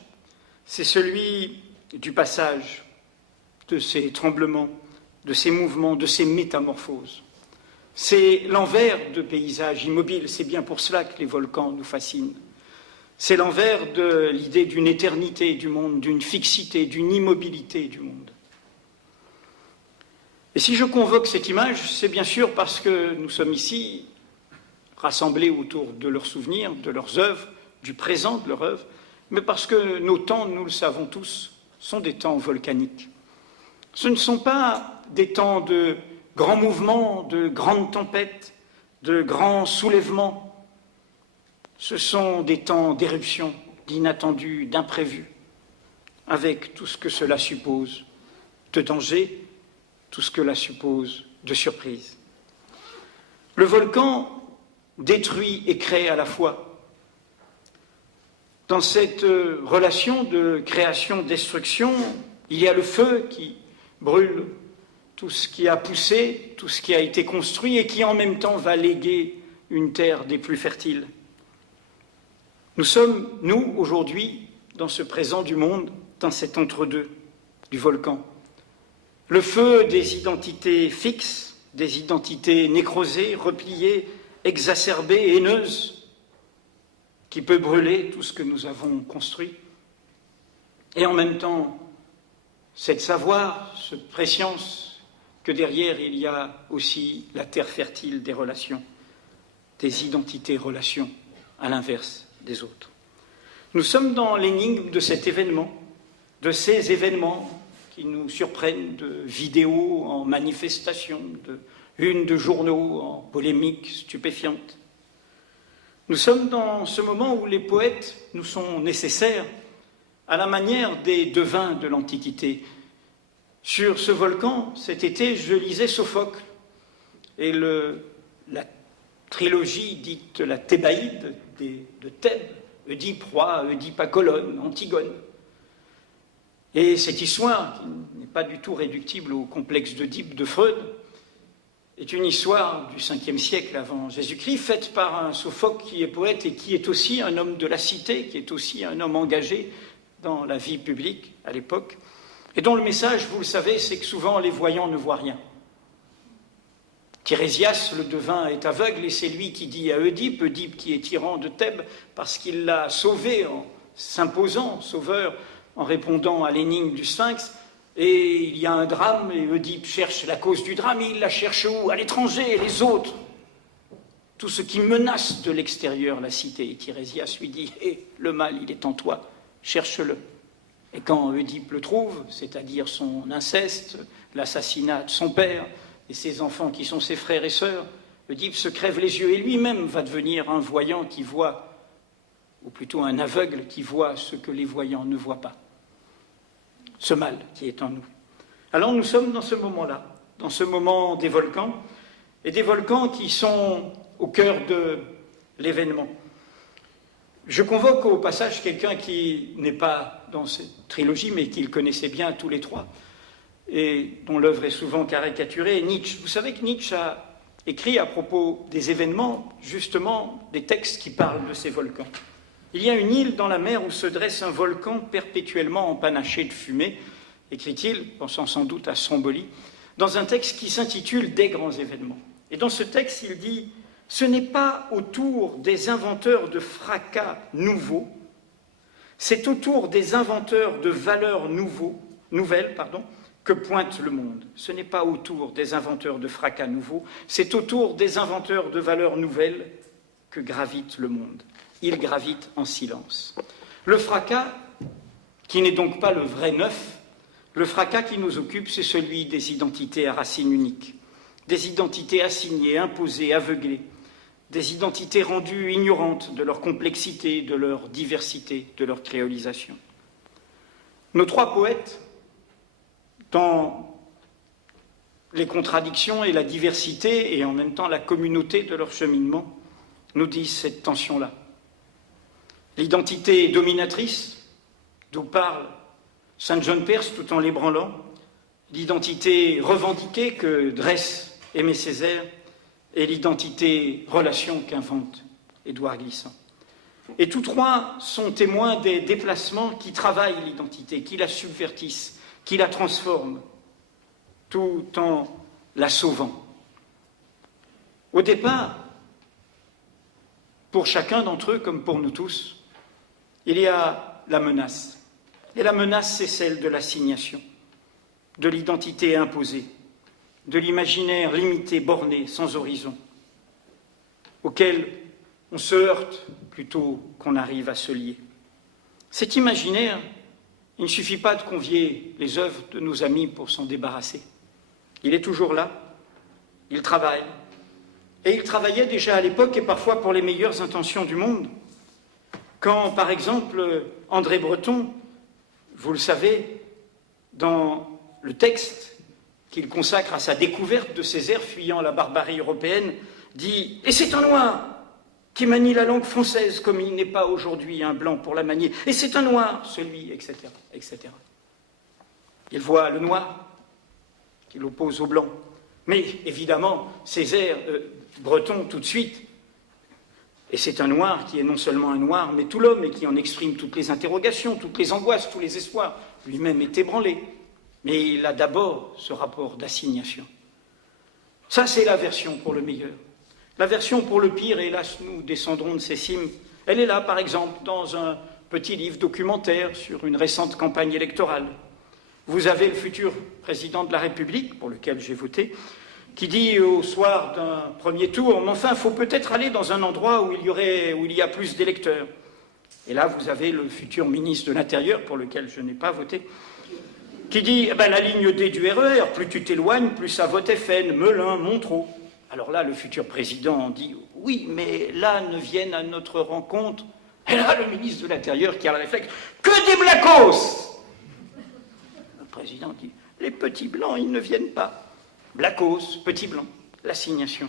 c'est celui du passage de ces tremblements, de ces mouvements, de ces métamorphoses. C'est l'envers de paysages immobiles, c'est bien pour cela que les volcans nous fascinent. C'est l'envers de l'idée d'une éternité du monde, d'une fixité, d'une immobilité du monde. Et si je convoque cette image, c'est bien sûr parce que nous sommes ici rassemblés autour de leurs souvenirs, de leurs œuvres, du présent de leurs œuvres, mais parce que nos temps, nous le savons tous, sont des temps volcaniques. Ce ne sont pas des temps de grands mouvements, de grandes tempêtes, de grands soulèvements. Ce sont des temps d'éruption, d'inattendus, d'imprévus, avec tout ce que cela suppose de danger, tout ce que cela suppose de surprise. Le volcan détruit et crée à la fois. Dans cette relation de création-destruction, il y a le feu qui brûle tout ce qui a poussé, tout ce qui a été construit et qui en même temps va léguer une terre des plus fertiles. Nous sommes, nous, aujourd'hui, dans ce présent du monde, dans cet entre-deux du volcan. Le feu des identités fixes, des identités nécrosées, repliées, exacerbées, haineuses, qui peut brûler tout ce que nous avons construit. Et en même temps, cette savoir, cette préscience, que derrière il y a aussi la terre fertile des relations, des identités-relations, à l'inverse des autres. Nous sommes dans l'énigme de cet événement, de ces événements qui nous surprennent de vidéos en manifestations, de unes de journaux en polémiques stupéfiantes. Nous sommes dans ce moment où les poètes nous sont nécessaires, à la manière des devins de l'Antiquité. Sur ce volcan, cet été, je lisais Sophocle et la trilogie dite la Thébaïde de Thèbes, Oedipe roi, Oedipe à Colonne, Antigone. Et cette histoire, qui n'est pas du tout réductible au complexe d'Oedipe de Freud, est une histoire du 5e siècle avant Jésus-Christ, faite par un Sophocle qui est poète et qui est aussi un homme de la cité, qui est aussi un homme engagé dans la vie publique à l'époque, et dont le message, vous le savez, c'est que souvent les voyants ne voient rien. Tirésias, le devin, est aveugle, et c'est lui qui dit à Oedipe, Oedipe qui est tyran de Thèbes, parce qu'il l'a sauvé en s'imposant sauveur, en répondant à l'énigme du Sphinx, et il y a un drame, et Oedipe cherche la cause du drame, et il la cherche où? À l'étranger, les autres. Tout ce qui menace de l'extérieur la cité. Et Tirésias lui dit, le mal, il est en toi, cherche-le. Et quand Oedipe le trouve, c'est-à-dire son inceste, l'assassinat de son père, et ses enfants qui sont ses frères et sœurs, Oedipe se crève les yeux, et lui-même va devenir un voyant qui voit, ou plutôt un aveugle qui voit ce que les voyants ne voient pas. Ce mal qui est en nous. Alors nous sommes dans ce moment-là, dans ce moment des volcans, et des volcans qui sont au cœur de l'événement. Je convoque au passage quelqu'un qui n'est pas dans cette trilogie, mais qu'il connaissait bien tous les trois, et dont l'œuvre est souvent caricaturée, Nietzsche. Vous savez que Nietzsche a écrit à propos des événements, justement, des textes qui parlent de ces volcans. Il y a une île dans la mer où se dresse un volcan perpétuellement empanaché de fumée, écrit-il, pensant sans doute à Stromboli, dans un texte qui s'intitule « Des grands événements ». Et dans ce texte, il dit ce n'est pas autour des inventeurs de fracas nouveaux, c'est autour des inventeurs de valeurs nouvelles, que pointe le monde. Ce n'est pas autour des inventeurs de fracas nouveaux, c'est autour des inventeurs de valeurs nouvelles que gravite le monde. Il gravite en silence. Le fracas, qui n'est donc pas le vrai neuf, le fracas qui nous occupe, c'est celui des identités à racines uniques, des identités assignées, imposées, aveuglées, des identités rendues ignorantes de leur complexité, de leur diversité, de leur créolisation. Nos trois poètes, dans les contradictions et la diversité et en même temps la communauté de leur cheminement, nous disent cette tension-là. L'identité dominatrice, d'où parle Saint John Peirce tout en l'ébranlant, l'identité revendiquée que dresse Aimé Césaire et l'identité relation qu'invente Édouard Glissant. Et tous trois sont témoins des déplacements qui travaillent l'identité, qui la subvertissent, qui la transforment, tout en la sauvant. Au départ, pour chacun d'entre eux, comme pour nous tous, il y a la menace. Et la menace, c'est celle de l'assignation, de l'identité imposée, de l'imaginaire limité, borné, sans horizon, auquel on se heurte plutôt qu'on arrive à se lier. Cet imaginaire, il ne suffit pas de convier les œuvres de nos amis pour s'en débarrasser. Il est toujours là, il travaille. Et il travaillait déjà à l'époque et parfois pour les meilleures intentions du monde. Quand, par exemple, André Breton, vous le savez, dans le texte qu'il consacre à sa découverte de Césaire fuyant la barbarie européenne, dit « Et c'est un noir qui manie la langue française comme il n'est pas aujourd'hui un blanc pour la manier. Et c'est un noir, celui, etc. etc. » Il voit le noir qu'il oppose au blanc. Mais évidemment, Breton, tout de suite, et c'est un noir qui est non seulement un noir, mais tout l'homme, et qui en exprime toutes les interrogations, toutes les angoisses, tous les espoirs. Lui-même est ébranlé. Mais il a d'abord ce rapport d'assignation. Ça, c'est la version pour le meilleur. La version pour le pire, hélas, nous descendrons de ces cimes, elle est là, par exemple, dans un petit livre documentaire sur une récente campagne électorale. Vous avez le futur président de la République, pour lequel j'ai voté, qui dit au soir d'un premier tour, mais enfin, il faut peut-être aller dans un endroit où il y a plus d'électeurs. Et là, vous avez le futur ministre de l'Intérieur, pour lequel je n'ai pas voté, qui dit, la ligne D du RER, plus tu t'éloignes, plus ça vote FN, Melun, Montreux. Alors là, le futur président dit, oui, mais là ne viennent à notre rencontre. Et là, le ministre de l'Intérieur qui a le réflexe, que des blacos. Le président dit, les petits blancs, ils ne viennent pas. Blacos, petits blancs, l'assignation.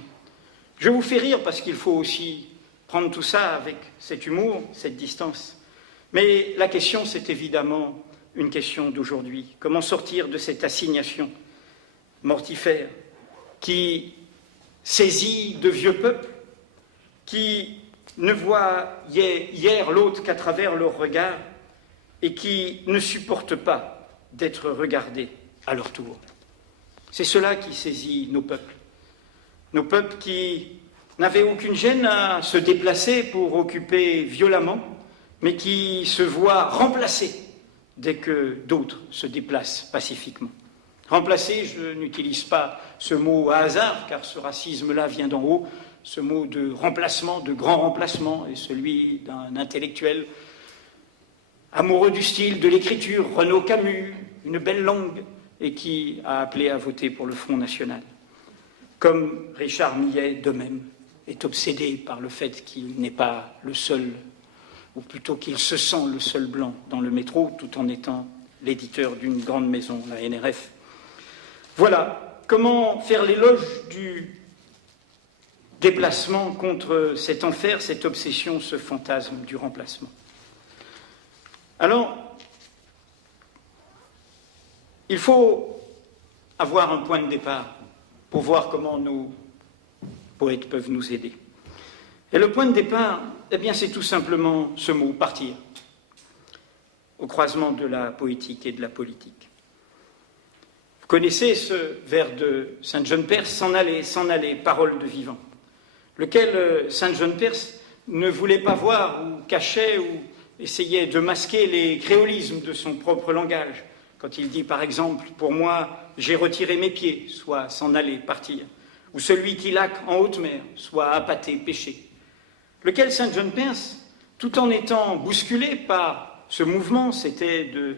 Je vous fais rire parce qu'il faut aussi prendre tout ça avec cet humour, cette distance. Mais la question, c'est évidemment une question d'aujourd'hui. Comment sortir de cette assignation mortifère qui saisit de vieux peuples, qui ne voient hier l'autre qu'à travers leur regard et qui ne supportent pas d'être regardés à leur tour. C'est cela qui saisit nos peuples qui n'avaient aucune gêne à se déplacer pour occuper violemment, mais qui se voient remplacés dès que d'autres se déplacent pacifiquement. Remplacer, je n'utilise pas ce mot à hasard, car ce racisme-là vient d'en haut. Ce mot de remplacement, de grand remplacement, est celui d'un intellectuel amoureux du style, de l'écriture, Renaud Camus, une belle langue, et qui a appelé à voter pour le Front National. Comme Richard Millet, de même, est obsédé par le fait qu'il n'est pas le seul, ou plutôt qu'il se sent le seul blanc dans le métro, tout en étant l'éditeur d'une grande maison, la NRF. Voilà comment faire l'éloge du déplacement contre cet enfer, cette obsession, ce fantasme du remplacement. Alors, il faut avoir un point de départ pour voir comment nos poètes peuvent nous aider. Et le point de départ, eh bien, c'est tout simplement ce mot, partir, au croisement de la poétique et de la politique. Vous connaissez ce vers de Saint John Peirce, s'en aller, parole de vivant. lequel Saint John Peirce ne voulait pas voir ou cachait ou essayait de masquer les créolismes de son propre langage. Quand il dit par exemple « Pour moi, j'ai retiré mes pieds », soit s'en aller, partir, ou « Celui qui laque en haute mer », soit appâté, péché. Lequel Saint John Peirce, tout en étant bousculé par ce mouvement, c'était de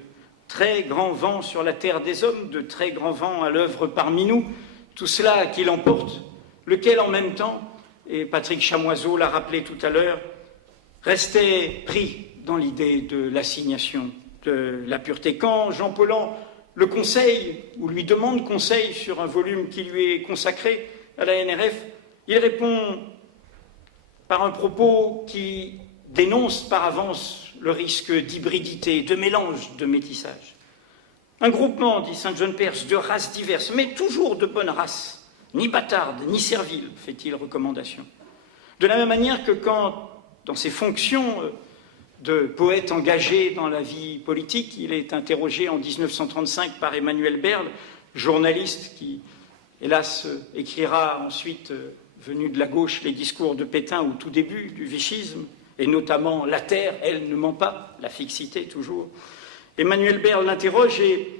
très grands vents sur la terre des hommes, de très grands vents à l'œuvre parmi nous, tout cela qui l'emporte, lequel en même temps, et Patrick Chamoiseau l'a rappelé tout à l'heure, restait pris dans l'idée de l'assignation de la pureté. Quand Jean Paulhan le conseille, ou lui demande conseil sur un volume qui lui est consacré à la NRF, il répond par un propos qui dénonce par avance le risque d'hybridité, de mélange, de métissage. Un groupement, dit Saint John Peirce, de races diverses, mais toujours de bonnes races, ni bâtardes, ni serviles, fait-il recommandation. De la même manière que quand, dans ses fonctions de poète engagé dans la vie politique, il est interrogé en 1935 par Emmanuel Berle, journaliste qui, hélas, écrira ensuite, venu de la gauche, les discours de Pétain au tout début du vichisme, et notamment la terre, elle ne ment pas, la fixité toujours. Emmanuel Berle l'interroge et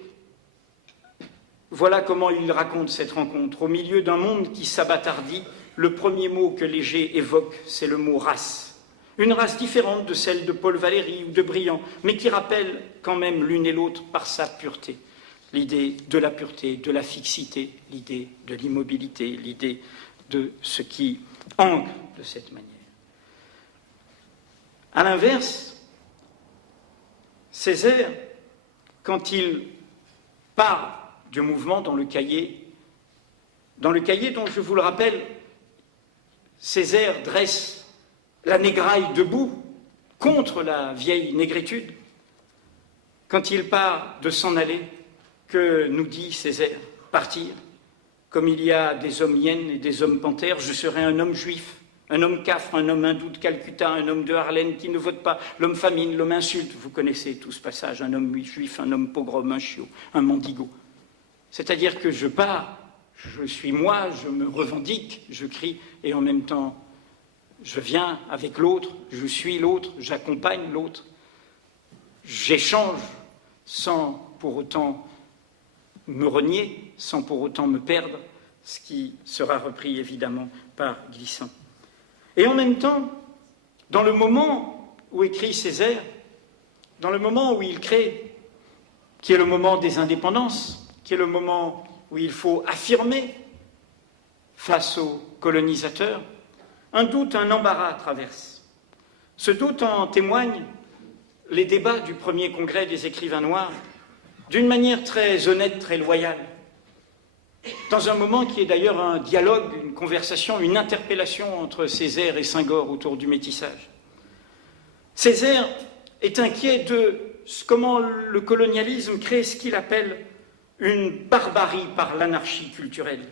voilà comment il raconte cette rencontre. Au milieu d'un monde qui s'abattardit, le premier mot que Léger évoque, c'est le mot race. Une race différente de celle de Paul Valéry ou de Briand, mais qui rappelle quand même l'une et l'autre par sa pureté. L'idée de la pureté, de la fixité, l'idée de l'immobilité, l'idée de ce qui ancre de cette manière. À l'inverse, Césaire, quand il parle du mouvement dans le cahier dont je vous le rappelle, Césaire dresse la négraille debout contre la vieille négritude. Quand il parle de s'en aller, que nous dit Césaire? Partir. Comme il y a des hommes hyènes et des hommes panthères, je serai un homme juif, un homme cafre, un homme hindou de Calcutta, un homme de Harlem qui ne vote pas, l'homme famine, l'homme insulte. Vous connaissez tout ce passage, un homme juif, un homme pogrom, un chiot, un mendigo. C'est-à-dire que je pars, je suis moi, je me revendique, je crie, et en même temps, je viens avec l'autre, je suis l'autre, j'accompagne l'autre, j'échange sans pour autant me renier, sans pour autant me perdre, ce qui sera repris évidemment par Glissant. Et en même temps, dans le moment où écrit Césaire, dans le moment où il crée, qui est le moment des indépendances, qui est le moment où il faut affirmer face aux colonisateurs, un doute, un embarras traverse. Ce doute en témoignent les débats du premier congrès des écrivains noirs, d'une manière très honnête, très loyale, dans un moment qui est d'ailleurs un dialogue, une conversation, une interpellation entre Césaire et Senghor autour du métissage. Césaire est inquiet de comment le colonialisme crée ce qu'il appelle une barbarie par l'anarchie culturelle.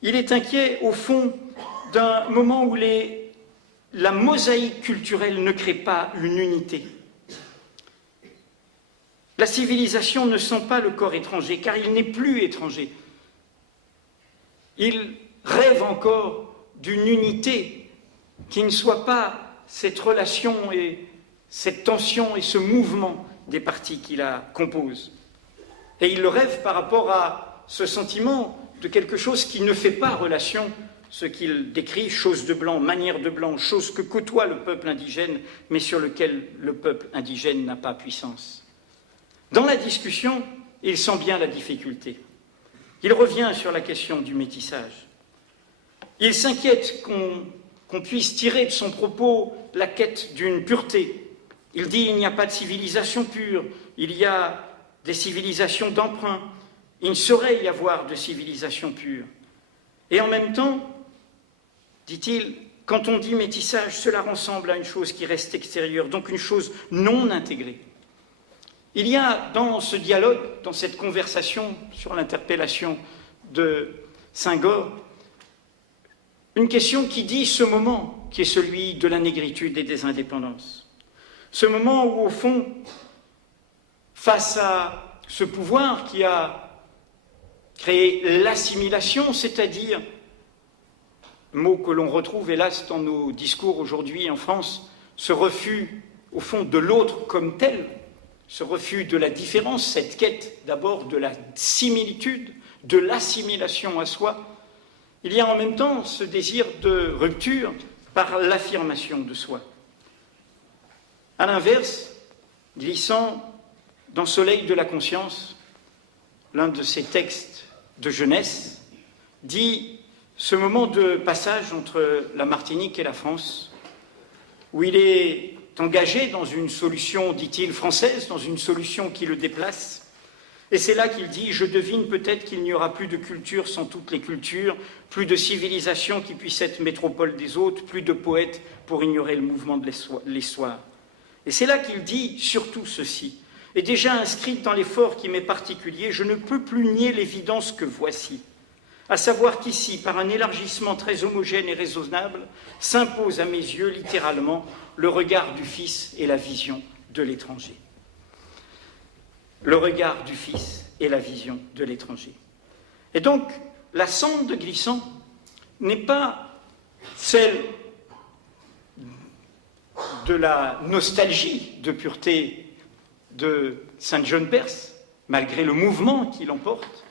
Il est inquiet, au fond, d'un moment où la mosaïque culturelle ne crée pas une unité. La civilisation ne sent pas le corps étranger, car il n'est plus étranger. Il rêve encore d'une unité qui ne soit pas cette relation et cette tension et ce mouvement des parties qui la composent. Et il le rêve par rapport à ce sentiment de quelque chose qui ne fait pas relation, ce qu'il décrit, chose de blanc, manière de blanc, chose que côtoie le peuple indigène, mais sur lequel le peuple indigène n'a pas puissance. Dans la discussion, il sent bien la difficulté. Il revient sur la question du métissage. Il s'inquiète qu'on puisse tirer de son propos la quête d'une pureté. Il dit il n'y a pas de civilisation pure, il y a des civilisations d'emprunt. Il ne saurait y avoir de civilisation pure. Et en même temps, dit-il, quand on dit métissage, cela ressemble à une chose qui reste extérieure, donc une chose non intégrée. Il y a dans ce dialogue, dans cette conversation sur l'interpellation de Senghor, une question qui dit ce moment qui est celui de la négritude et des indépendances. Ce moment où, au fond, face à ce pouvoir qui a créé l'assimilation, c'est-à-dire mot que l'on retrouve hélas dans nos discours aujourd'hui en France, ce refus au fond de l'autre comme tel, ce refus de la différence, cette quête d'abord de la similitude, de l'assimilation à soi, il y a en même temps ce désir de rupture par l'affirmation de soi. À l'inverse, Glissant, dans Soleil de la conscience, l'un de ses textes de jeunesse, dit ce moment de passage entre la Martinique et la France, où il est engagé dans une solution, dit-il, française, dans une solution qui le déplace. Et c'est là qu'il dit « Je devine peut-être qu'il n'y aura plus de culture sans toutes les cultures, plus de civilisation qui puisse être métropole des autres, plus de poètes pour ignorer le mouvement de l'histoire. » Et c'est là qu'il dit surtout ceci. Et déjà inscrite dans l'effort qui m'est particulier, je ne peux plus nier l'évidence que voici. À savoir qu'ici, par un élargissement très homogène et raisonnable, s'impose à mes yeux littéralement le regard du Fils et la vision de l'étranger. Le regard du Fils et la vision de l'étranger. Et donc, la sonde de Glissant n'est pas celle de la nostalgie de pureté de Saint John Perse, malgré le mouvement qui l'emporte,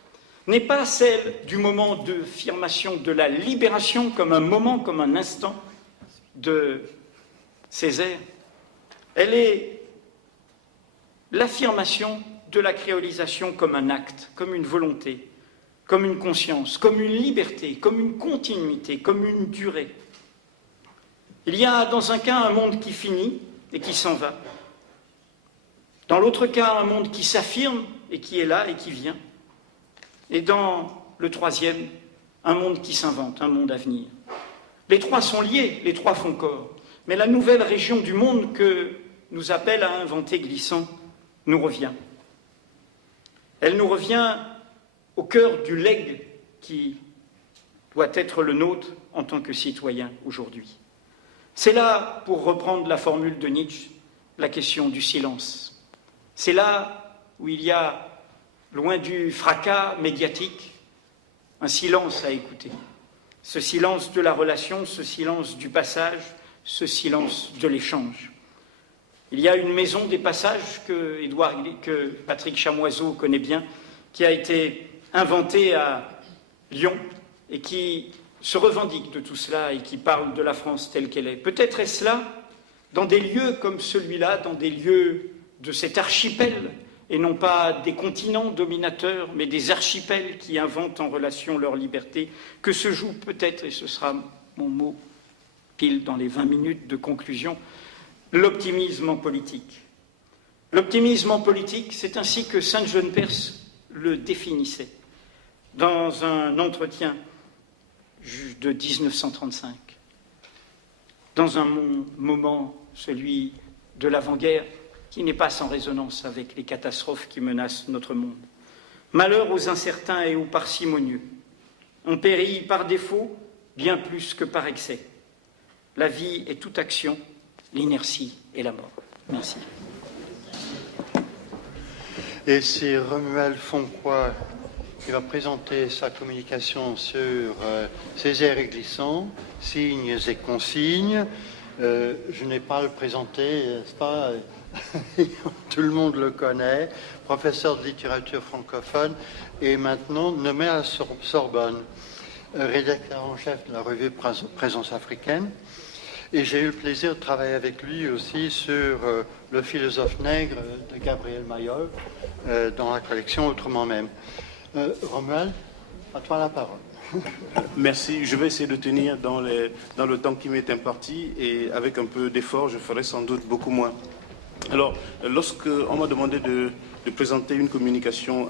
n'est pas celle du moment de affirmation de la libération comme un moment, comme un instant de Césaire. Elle est l'affirmation de la créolisation comme un acte, comme une volonté, comme une conscience, comme une liberté, comme une continuité, comme une durée. Il y a dans un cas un monde qui finit et qui s'en va. Dans l'autre cas, un monde qui s'affirme et qui est là et qui vient. Et dans le troisième, un monde qui s'invente, un monde à venir. Les trois sont liés, les trois font corps. Mais la nouvelle région du monde que nous appelle à inventer Glissant nous revient. Elle nous revient au cœur du legs qui doit être le nôtre en tant que citoyen aujourd'hui. C'est là, pour reprendre la formule de Nietzsche, la question du silence. C'est là où il y a, loin du fracas médiatique, un silence à écouter. Ce silence de la relation, ce silence du passage, ce silence de l'échange. Il y a une maison des passages que Patrick Chamoiseau connaît bien, qui a été inventée à Lyon et qui se revendique de tout cela et qui parle de la France telle qu'elle est. Peut-être est-ce là, dans des lieux comme celui-là, dans des lieux de cet archipel, et non pas des continents dominateurs, mais des archipels qui inventent en relation leur liberté, que se joue peut-être, et ce sera mon mot pile dans les 20 minutes de conclusion, l'optimisme en politique. L'optimisme en politique, c'est ainsi que Saint John Perse le définissait dans un entretien de 1935. Dans un moment, celui de l'avant-guerre, qui n'est pas sans résonance avec les catastrophes qui menacent notre monde. Malheur aux incertains et aux parcimonieux. On périt par défaut bien plus que par excès. La vie est toute action, l'inertie est la mort. Merci. Et c'est Romuald Fonquoy qui va présenter sa communication sur Césaire et Glissant, signes et consignes. Je n'ai pas à le présenter, n'est-ce pas? Tout le monde le connaît, professeur de littérature francophone et maintenant nommé à Sorbonne, rédacteur en chef de la revue Présence africaine. Et j'ai eu le plaisir de travailler avec lui aussi sur Le philosophe nègre de Gabriel Mayol dans la collection Autrement même. Romuald, à toi la parole. Merci. Je vais essayer de tenir dans le temps qui m'est imparti et avec un peu d'effort, je ferai sans doute beaucoup moins. Alors, lorsqu'on m'a demandé de présenter une communication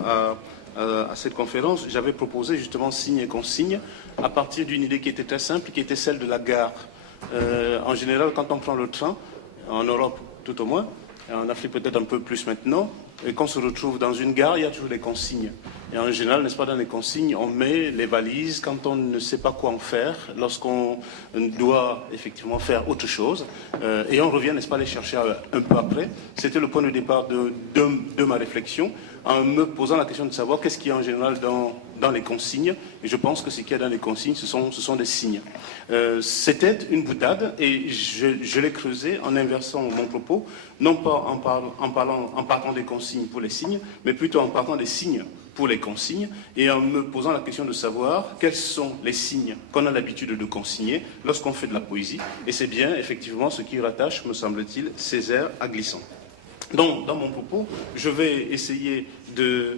à cette conférence, j'avais proposé justement signes et consignes à partir d'une idée qui était très simple, qui était celle de la gare. En général, quand on prend le train, en Europe tout au moins, en Afrique peut-être un peu plus maintenant, et qu'on se retrouve dans une gare, il y a toujours des consignes. Et en général, n'est-ce pas, dans les consignes, on met les valises quand on ne sait pas quoi en faire, lorsqu'on doit effectivement faire autre chose, et on revient, n'est-ce pas, les chercher un peu après. C'était le point de départ de ma réflexion, en me posant la question de savoir qu'est-ce qu'il y a en général dans les consignes. Et je pense que ce qu'il y a dans les consignes, ce sont des signes. C'était une boutade, et je l'ai creusé en inversant mon propos, non pas en partant des consignes pour les signes, mais plutôt en partant des signes pour les consignes, et en me posant la question de savoir quels sont les signes qu'on a l'habitude de consigner lorsqu'on fait de la poésie. Et c'est bien effectivement ce qui rattache, me semble-t-il, Césaire à Glissant. Donc, dans mon propos, je vais essayer de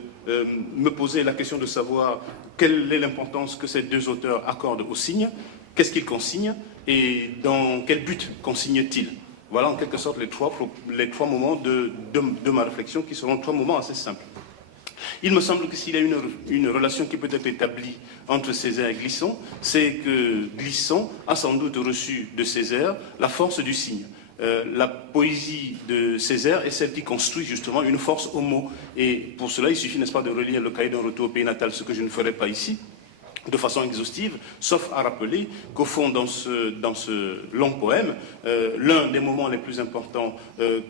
me poser la question de savoir quelle est l'importance que ces deux auteurs accordent aux signes, qu'est-ce qu'ils consignent et dans quel but consignent-ils. Voilà en quelque sorte les trois moments de ma réflexion, qui seront trois moments assez simples. Il me semble que s'il y a une relation qui peut être établie entre Césaire et Glissant, c'est que Glissant a sans doute reçu de Césaire la force du signe. La poésie de Césaire est celle qui construit justement une force au mot. Et pour cela, il suffit, n'est-ce pas, de relire le cahier d'un retour au pays natal, ce que je ne ferai pas ici, de façon exhaustive, sauf à rappeler qu'au fond, dans ce long poème, l'un des moments les plus importants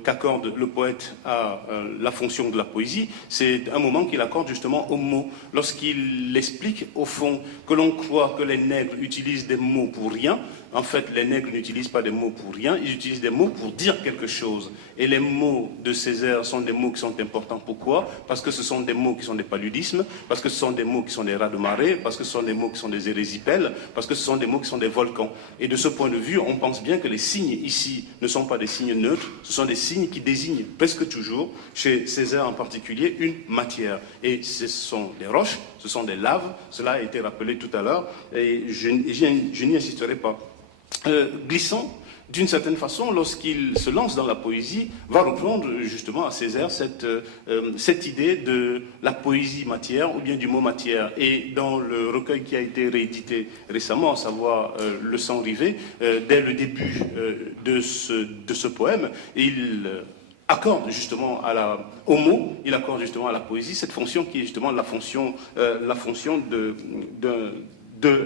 qu'accorde le poète à la fonction de la poésie, c'est un moment qu'il accorde justement au mot, lorsqu'il explique, au fond, que l'on croit que les nègres utilisent des mots pour rien. En fait, les nègres n'utilisent pas des mots pour rien, ils utilisent des mots pour dire quelque chose. Et les mots de Césaire sont des mots qui sont importants. Pourquoi? Parce que ce sont des mots qui sont des paludismes, parce que ce sont des mots qui sont des rats de marée, parce que ce sont des mots qui sont des érésipèles, parce que ce sont des mots qui sont des volcans. Et de ce point de vue, on pense bien que les signes ici ne sont pas des signes neutres, ce sont des signes qui désignent presque toujours, chez Césaire en particulier, une matière. Et ce sont des roches, ce sont des laves, cela a été rappelé tout à l'heure, et je n'y insisterai pas. Glissant, d'une certaine façon, lorsqu'il se lance dans la poésie, va reprendre justement à Césaire cette idée de la poésie matière ou bien du mot matière. Et dans le recueil qui a été réédité récemment, à savoir Le sang rivé, dès le début de ce poème, il accorde justement au mot, il accorde justement à la poésie cette fonction qui est justement la fonction de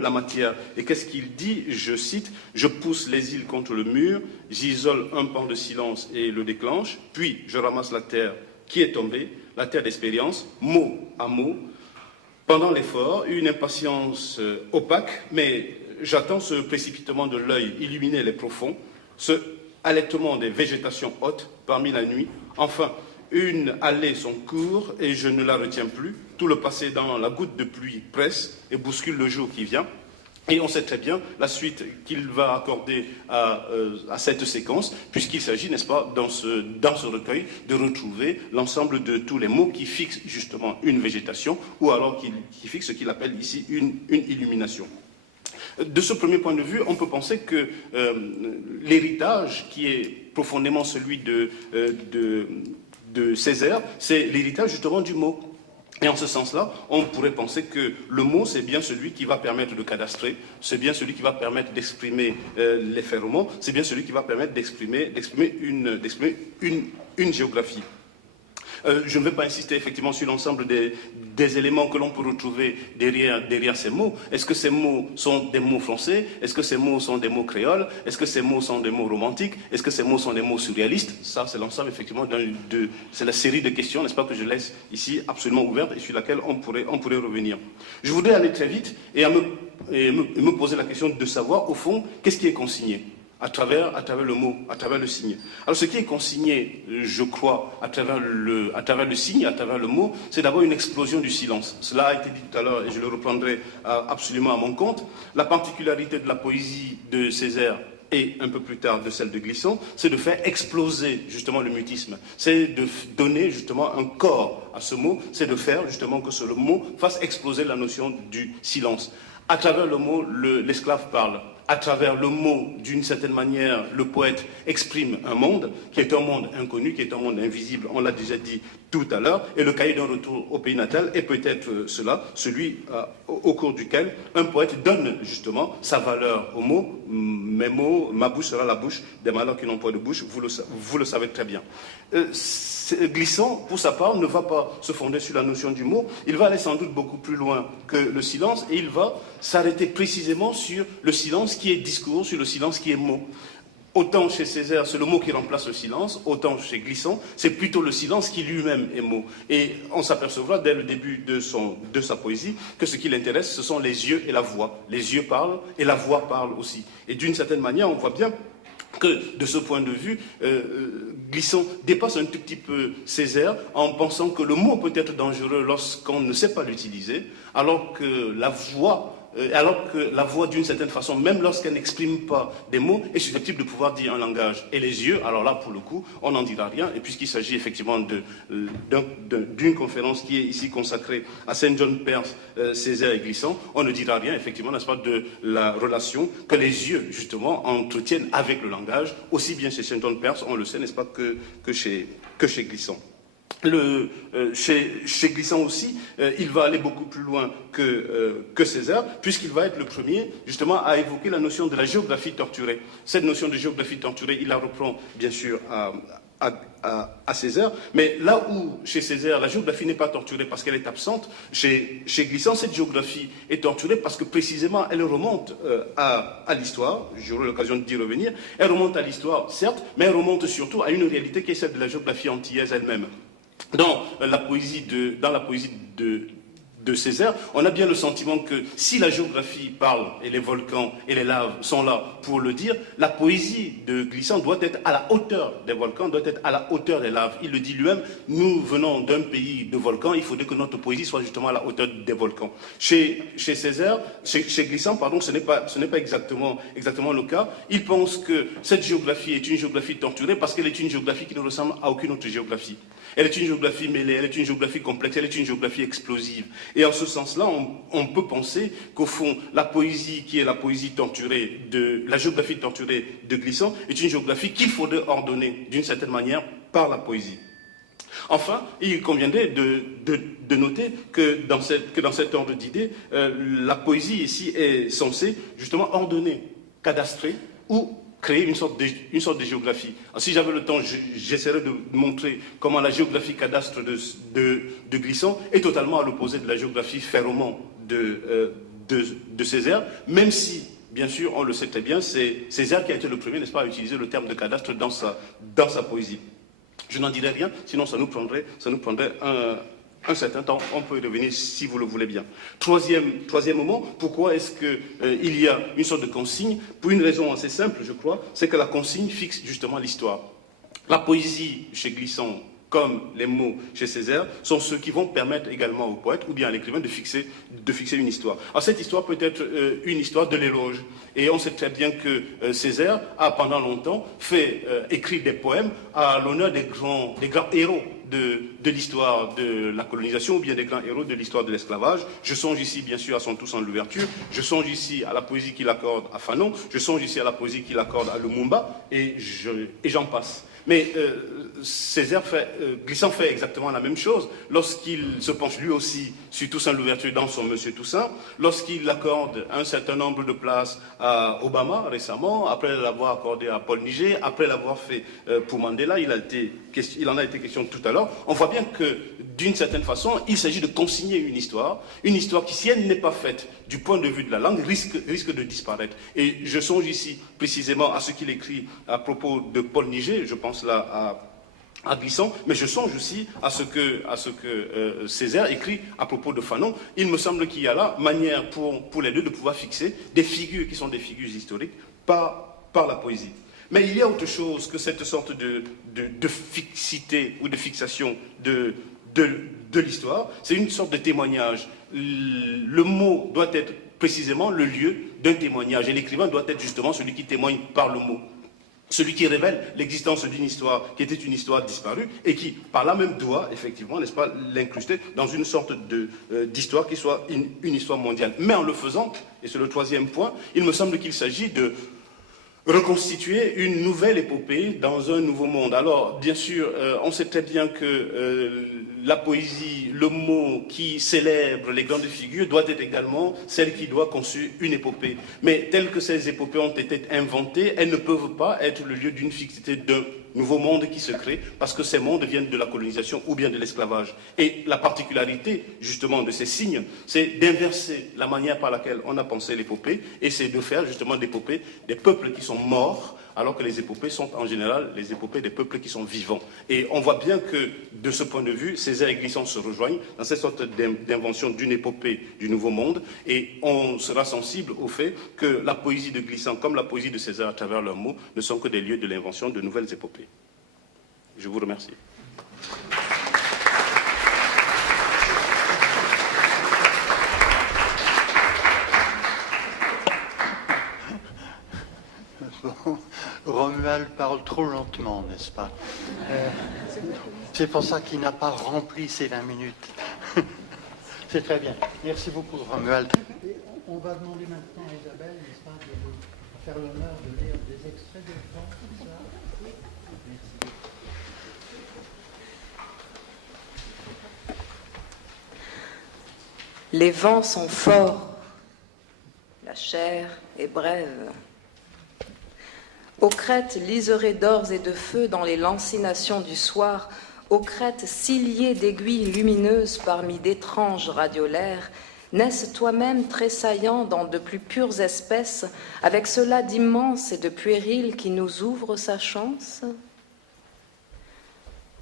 la matière. Et qu'est-ce qu'il dit? Je cite: « Je pousse les îles contre le mur, j'isole un pan de silence et le déclenche, puis je ramasse la terre qui est tombée, la terre d'expérience, mot à mot. Pendant l'effort, une impatience opaque, mais j'attends ce précipitement de l'œil illuminé les profonds, ce halètement des végétations hautes parmi la nuit. Enfin, une allée son cours et je ne la retiens plus. Tout le passé dans la goutte de pluie presse et bouscule le jour qui vient. » Et on sait très bien la suite qu'il va accorder à cette séquence, puisqu'il s'agit, n'est-ce pas, dans ce recueil, de retrouver l'ensemble de tous les mots qui fixent justement une végétation, ou alors qui fixent ce qu'il appelle ici une illumination. De ce premier point de vue, on peut penser que l'héritage qui est profondément celui de Césaire, c'est l'héritage justement du mot. Et en ce sens-là, on pourrait penser que le mot, c'est bien celui qui va permettre de cadastrer, c'est bien celui qui va permettre d'exprimer les phéromones, c'est bien celui qui va permettre d'exprimer une géographie. Je ne vais pas insister effectivement sur l'ensemble des éléments que l'on peut retrouver derrière ces mots. Est-ce que ces mots sont des mots français? Est-ce que ces mots sont des mots créoles? Est-ce que ces mots sont des mots romantiques? Est-ce que ces mots sont des mots surréalistes? Ça, c'est l'ensemble effectivement c'est la série de questions, n'est-ce pas, que je laisse ici absolument ouverte et sur laquelle on pourrait revenir. Je voudrais aller très vite et me poser la question de savoir, au fond, qu'est-ce qui est consigné à travers le mot, à travers le signe. Alors ce qui est consigné, je crois, à travers le signe, à travers le mot, c'est d'abord une explosion du silence. Cela a été dit tout à l'heure et je le reprendrai absolument à mon compte. La particularité de la poésie de Césaire et un peu plus tard de celle de Glissant, c'est de faire exploser justement le mutisme. C'est de donner justement un corps à ce mot, c'est de faire justement que le mot fasse exploser la notion du silence. À travers le mot, l'esclave parle. À travers le mot, d'une certaine manière, le poète exprime un monde qui est un monde inconnu, qui est un monde invisible. On l'a déjà dit tout à l'heure, et le cahier d'un retour au pays natal est peut-être celui au cours duquel un poète donne justement sa valeur aux mots. Mes mots, ma bouche sera la bouche des malheurs qui n'ont point de bouche, vous le savez très bien. Glissant, pour sa part, ne va pas se fonder sur la notion du mot, il va aller sans doute beaucoup plus loin que le silence, et il va s'arrêter précisément sur le silence qui est discours, sur le silence qui est mot. Autant chez Césaire, c'est le mot qui remplace le silence, autant chez Glissant, c'est plutôt le silence qui lui-même est mot. Et on s'apercevra dès le début de sa poésie que ce qui l'intéresse, ce sont les yeux et la voix. Les yeux parlent et la voix parle aussi. Et d'une certaine manière, on voit bien que, de ce point de vue, Glissant dépasse un tout petit peu Césaire en pensant que le mot peut être dangereux lorsqu'on ne sait pas l'utiliser, alors que la voix, d'une certaine façon, même lorsqu'elle n'exprime pas des mots, est susceptible de pouvoir dire un langage. Et les yeux, alors là, pour le coup, on n'en dira rien. Et puisqu'il s'agit effectivement d'une conférence qui est ici consacrée à Saint John Perse, Césaire et Glissant, on ne dira rien, effectivement, n'est-ce pas, de la relation que les yeux, justement, entretiennent avec le langage, aussi bien chez Saint John Perse, on le sait, n'est-ce pas, que chez Glissant. Chez Glissant aussi, il va aller beaucoup plus loin que Césaire, puisqu'il va être le premier, justement, à évoquer la notion de la géographie torturée. Cette notion de géographie torturée, il la reprend, bien sûr, à Césaire, mais là où, chez Césaire, la géographie n'est pas torturée parce qu'elle est absente, chez Glissant, cette géographie est torturée parce que, précisément, elle remonte à l'histoire, j'aurai l'occasion d'y revenir, elle remonte à l'histoire, certes, mais elle remonte surtout à une réalité qui est celle de la géographie antillaise elle-même. Dans la poésie de Césaire, on a bien le sentiment que si la géographie parle et les volcans et les laves sont là pour le dire, la poésie de Glissant doit être à la hauteur des volcans, doit être à la hauteur des laves. Il le dit lui-même, nous venons d'un pays de volcans, il faudrait que notre poésie soit justement à la hauteur des volcans. Chez Glissant, pardon, ce n'est pas exactement le cas. Il pense que cette géographie est une géographie torturée parce qu'elle est une géographie qui ne ressemble à aucune autre géographie. Elle est une géographie mêlée, elle est une géographie complexe, elle est une géographie explosive. Et en ce sens-là, on peut penser qu'au fond, la poésie qui est la poésie torturée, la géographie torturée de Glissant, est une géographie qu'il faudrait ordonner d'une certaine manière par la poésie. Enfin, il conviendrait de noter que dans cet ordre d'idées, la poésie ici est censée justement ordonner, cadastrer ou créer une sorte de géographie. Alors, si j'avais le temps, j'essaierais de montrer comment la géographie cadastre de Glissant est totalement à l'opposé de la géographie ferroman de Césaire, même si, bien sûr, on le sait très bien, c'est Césaire qui a été le premier, n'est-ce pas, à utiliser le terme de cadastre dans sa poésie. Je n'en dirai rien, sinon ça nous prendrait un certain temps. On peut y revenir si vous le voulez bien. Troisième moment, pourquoi est-ce qu'il y a une sorte de consigne? Pour une raison assez simple, je crois, c'est que la consigne fixe justement l'histoire. La poésie chez Glissant, comme les mots chez Césaire, sont ceux qui vont permettre également au poète ou bien à l'écrivain de fixer une histoire. Alors cette histoire peut être une histoire de l'éloge. Et on sait très bien que Césaire a pendant longtemps écrit des poèmes à l'honneur des grands héros de l'histoire de la colonisation ou bien des grands héros de l'histoire de l'esclavage. Je songe ici bien sûr à Son Toussaint Louverture, je songe ici à la poésie qu'il accorde à Fanon, je songe ici à la poésie qu'il accorde à Lumumba, et j'en passe. Mais Glissant fait exactement la même chose lorsqu'il se penche lui aussi sur Toussaint Louverture dans son Monsieur Toussaint, lorsqu'il accorde un certain nombre de places à Obama récemment, après l'avoir accordé à Paul Niger, après l'avoir fait pour Mandela, il en a été question tout à l'heure. On voit bien que d'une certaine façon, il s'agit de consigner une histoire qui, si elle n'est pas faite du point de vue de la langue, risque de disparaître. Et je songe ici précisément à ce qu'il écrit à propos de Paul Niger, je pense là à Glissant, mais je songe aussi à ce que Césaire écrit à propos de Fanon. Il me semble qu'il y a là manière pour les deux de pouvoir fixer des figures qui sont des figures historiques par la poésie. Mais il y a autre chose que cette sorte de fixité ou de fixation de l'histoire. C'est une sorte de témoignage. Le mot doit être précisément le lieu d'un témoignage, et l'écrivain doit être justement celui qui témoigne par le mot. Celui qui révèle l'existence d'une histoire qui était une histoire disparue et qui, par là même, doit, effectivement, n'est-ce pas, l'incruster dans une sorte d'histoire qui soit une histoire mondiale. Mais en le faisant, et c'est le troisième point, il me semble qu'il s'agit reconstituer une nouvelle épopée dans un nouveau monde. Alors, bien sûr, on sait très bien que la poésie, le mot qui célèbre les grandes figures, doit être également celle qui doit conçu une épopée. Mais telles que ces épopées ont été inventées, elles ne peuvent pas être le lieu d'une fixité d'un nouveau monde qui se crée, parce que ces mondes viennent de la colonisation ou bien de l'esclavage. Et la particularité, justement, de ces signes, c'est d'inverser la manière par laquelle on a pensé l'épopée, et c'est de faire, justement, l'épopée des peuples qui sont morts, alors que les épopées sont, en général, les épopées des peuples qui sont vivants. Et on voit bien que, de ce point de vue, Césaire et Glissant se rejoignent dans cette sorte d'invention d'une épopée du Nouveau Monde, et on sera sensible au fait que la poésie de Glissant, comme la poésie de Césaire à travers leurs mots, ne sont que des lieux de l'invention de nouvelles épopées. Je vous remercie. Bon, Romuald parle trop lentement, n'est-ce pas? C'est pour ça qu'il n'a pas rempli ses 20 minutes. C'est très bien. Merci beaucoup, Romuald. Et on va demander maintenant à Isabelle, n'est-ce pas, de nous faire l'honneur de lire des extraits de temps, tout ça. Merci. Les vents sont forts, la chair est brève. Aux crêtes liserées d'ors et de feu dans les lancinations du soir, aux crêtes ciliées d'aiguilles lumineuses parmi d'étranges radiolaires, naissent toi-même tressaillant dans de plus pures espèces, avec cela d'immense et de puéril qui nous ouvre sa chance?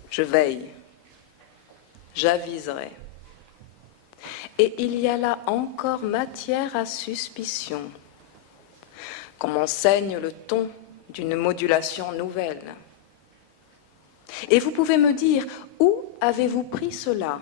Je veille, j'aviserai. Et il y a là encore matière à suspicion, qu'on m'enseigne le ton d'une modulation nouvelle. Et vous pouvez me dire, où avez-vous pris cela?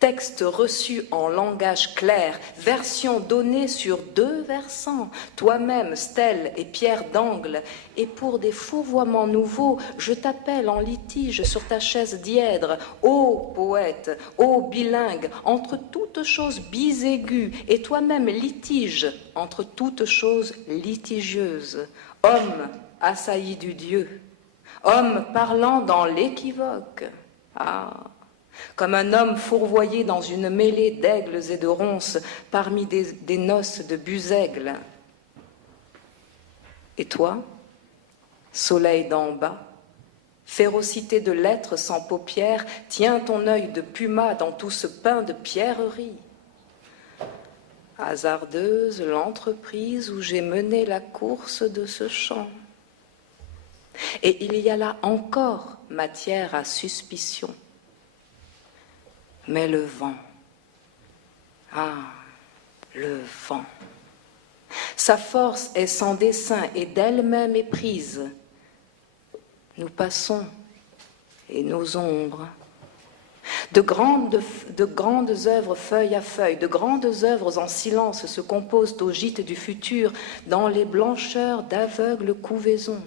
Texte reçu en langage clair, version donnée sur 2 versants, toi-même stèle et pierre d'angle, et pour des fourvoiements nouveaux, je t'appelle en litige sur ta chaise dièdre, ô poète, ô bilingue, entre toutes choses bisaiguës, et toi-même litige entre toutes choses litigieuses, homme assailli du Dieu, homme parlant dans l'équivoque, ah, comme un homme fourvoyé dans une mêlée d'aigles et de ronces parmi des noces de buzègles. Et toi, soleil d'en bas, férocité de l'être sans paupières, tiens ton œil de puma dans tout ce pain de pierreries. Hasardeuse l'entreprise où j'ai mené la course de ce champ. Et il y a là encore matière à suspicion. Mais le vent, ah, le vent, sa force est sans dessein et d'elle-même est prise. Nous passons et nos ombres. De grandes œuvres feuille à feuille, de grandes œuvres en silence se composent au gîte du futur dans les blancheurs d'aveugles couvaisons.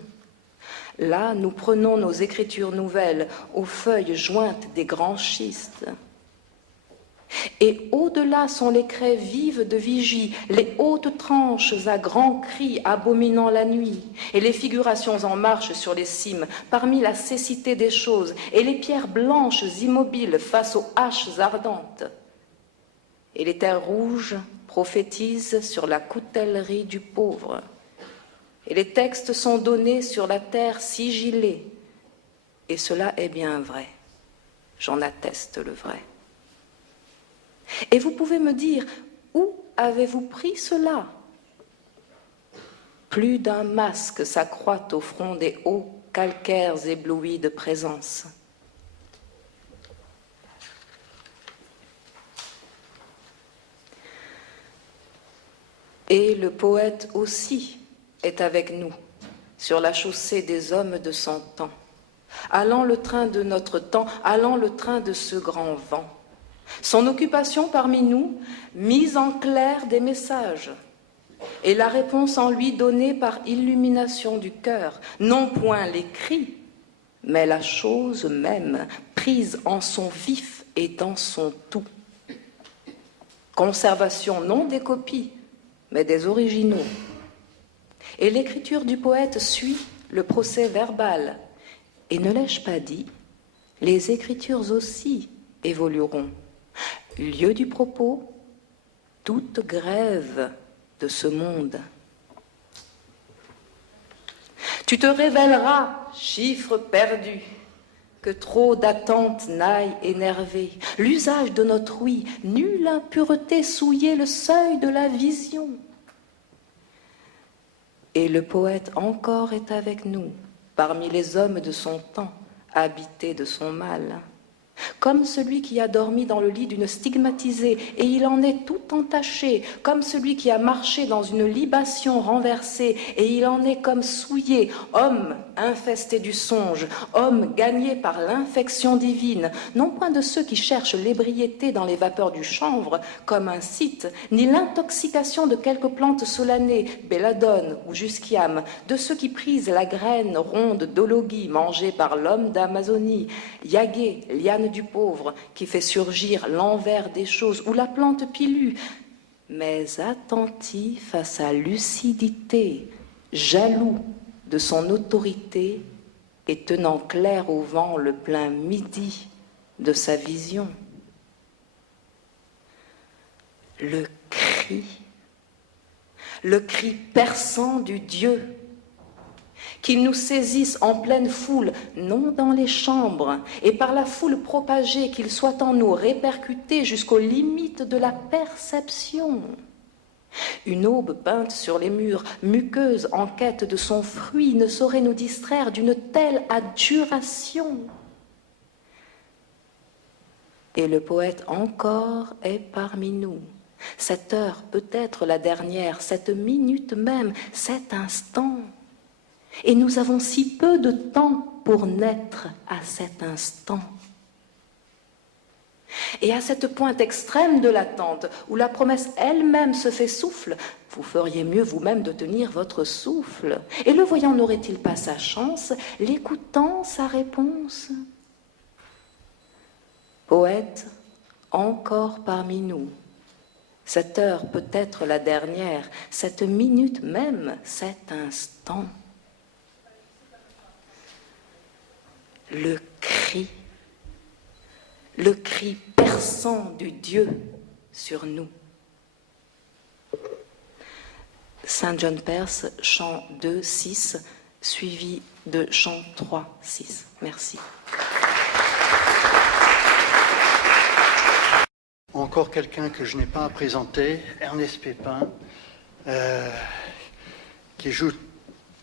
Là, nous prenons nos écritures nouvelles aux feuilles jointes des grands schistes. Et au-delà sont les craies vives de vigie, les hautes tranches à grands cris abominant la nuit, et les figurations en marche sur les cimes, parmi la cécité des choses, et les pierres blanches immobiles face aux haches ardentes. Et les terres rouges prophétisent sur la coutellerie du pauvre. Et les textes sont donnés sur la terre sigillée. Et cela est bien vrai. J'en atteste le vrai. Et vous pouvez me dire, où avez-vous pris cela? Plus d'un masque s'accroît au front des hauts calcaires éblouis de présence. Et le poète aussi est avec nous, sur la chaussée des hommes de son temps, allant le train de notre temps, allant le train de ce grand vent. Son occupation parmi nous, mise en clair des messages, et la réponse en lui donnée par illumination du cœur, non point les cris, mais la chose même, prise en son vif et dans son tout. Conservation non des copies, mais des originaux. Et l'écriture du poète suit le procès verbal. Et ne l'ai-je pas dit, les écritures aussi évolueront. Lieu du propos, toute grève de ce monde. Tu te révéleras, chiffre perdu, que trop d'attentes n'aillent énerver. L'usage de notre oui, nulle impureté souiller le seuil de la vision. Et le poète encore est avec nous, parmi les hommes de son temps, habité de son mal. Comme celui qui a dormi dans le lit d'une stigmatisée, et il en est tout entaché, comme celui qui a marché dans une libation renversée, et il en est comme souillé, homme infesté du songe, homme gagné par l'infection divine, non point de ceux qui cherchent l'ébriété dans les vapeurs du chanvre, comme un site, ni l'intoxication de quelques plantes solanées, belladone ou jusquiam, de ceux qui prisent la graine ronde d'ologie mangée par l'homme d'Amazonie, yagué, liane du pauvre, qui fait surgir l'envers des choses, ou la plante pilue, mais attentif à sa lucidité, jaloux de son autorité et tenant clair au vent le plein midi de sa vision. Le cri perçant du Dieu, qu'il nous saisisse en pleine foule, non dans les chambres, et par la foule propagée, qu'il soit en nous répercuté jusqu'aux limites de la perception. Une aube peinte sur les murs, muqueuse en quête de son fruit, ne saurait nous distraire d'une telle adjuration. Et le poète encore est parmi nous. Cette heure peut être la dernière, cette minute même, cet instant. Et nous avons si peu de temps pour naître à cet instant. Et à cette pointe extrême de l'attente, où la promesse elle-même se fait souffle, vous feriez mieux vous-même de tenir votre souffle. Et le voyant n'aurait-il pas sa chance, l'écoutant sa réponse? Poète, encore parmi nous. Cette heure peut être la dernière, cette minute même, cet instant. Le cri perçant du Dieu sur nous. Saint John Perse, chant 2, 6, suivi de chant 3, 6. Merci. Encore quelqu'un que je n'ai pas présenté, Ernest Pépin, qui joue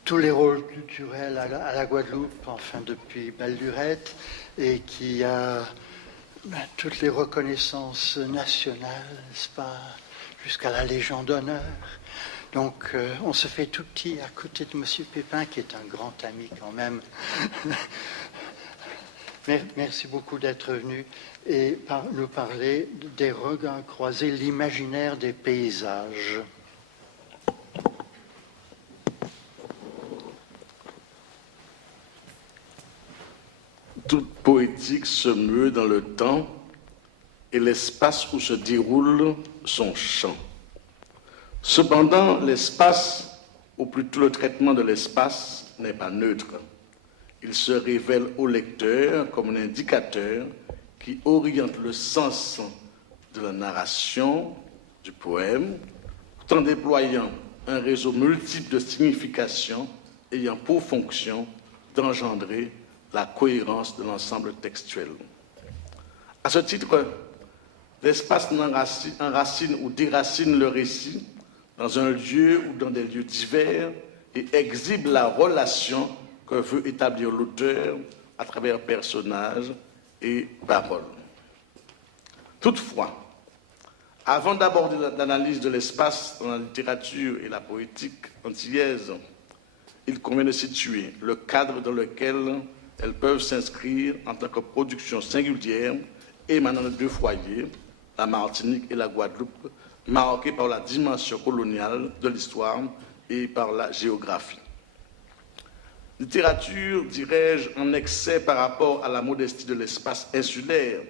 tous les rôles culturels à la Guadeloupe, enfin depuis belle lurette, et qui a toutes les reconnaissances nationales, n'est-ce pas, jusqu'à la Légion d'honneur. Donc on se fait tout petit à côté de M. Pépin, qui est un grand ami quand même. Merci beaucoup d'être venu et nous parler des regards croisés, l'imaginaire des paysages. Toute poétique se meut dans le temps et l'espace où se déroule son chant. Cependant, l'espace, ou plutôt le traitement de l'espace, n'est pas neutre. Il se révèle au lecteur comme un indicateur qui oriente le sens de la narration du poème, tout en déployant un réseau multiple de significations ayant pour fonction d'engendrer la cohérence de l'ensemble textuel. À ce titre, l'espace enracine ou déracine le récit dans un lieu ou dans des lieux divers et exhibe la relation que veut établir l'auteur à travers personnages et paroles. Toutefois, avant d'aborder l'analyse de l'espace dans la littérature et la poétique antillaise, il convient de situer le cadre dans lequel elles peuvent s'inscrire en tant que production singulière émanant de deux foyers, la Martinique et la Guadeloupe, marqués par la dimension coloniale de l'histoire et par la géographie. Littérature, dirais-je, en excès par rapport à la modestie de l'espace insulaire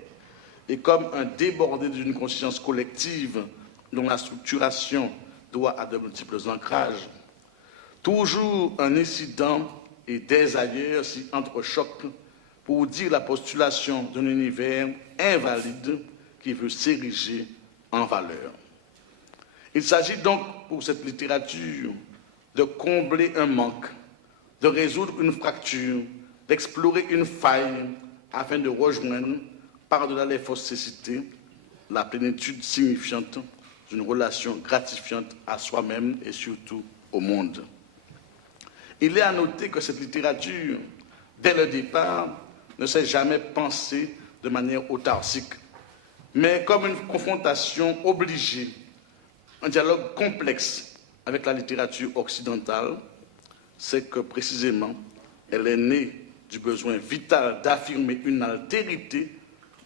et comme un débordé d'une conscience collective dont la structuration doit à de multiples ancrages. Toujours un incident et des ailleurs s'y entrechoquent pour dire la postulation d'un univers invalide qui veut s'ériger en valeur. Il s'agit donc pour cette littérature de combler un manque, de résoudre une fracture, d'explorer une faille afin de rejoindre, par-delà les fausses cécités, la plénitude signifiante d'une relation gratifiante à soi-même et surtout au monde. Il est à noter que cette littérature, dès le départ, ne s'est jamais pensée de manière autarcique, mais comme une confrontation obligée, un dialogue complexe avec la littérature occidentale. C'est que précisément, elle est née du besoin vital d'affirmer une altérité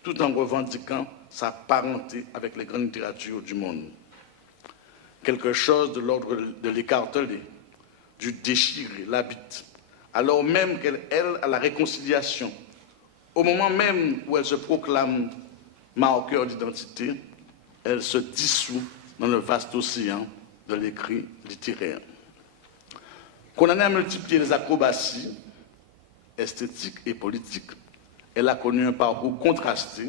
tout en revendiquant sa parenté avec les grandes littératures du monde. Quelque chose de l'ordre de l'écarteler, du déchirer, l'habite, alors même qu'elle aile à la réconciliation, au moment même où elle se proclame marqueur d'identité, elle se dissout dans le vaste océan de l'écrit littéraire. Condamnée à multiplier les acrobaties esthétiques et politiques, elle a connu un parcours contrasté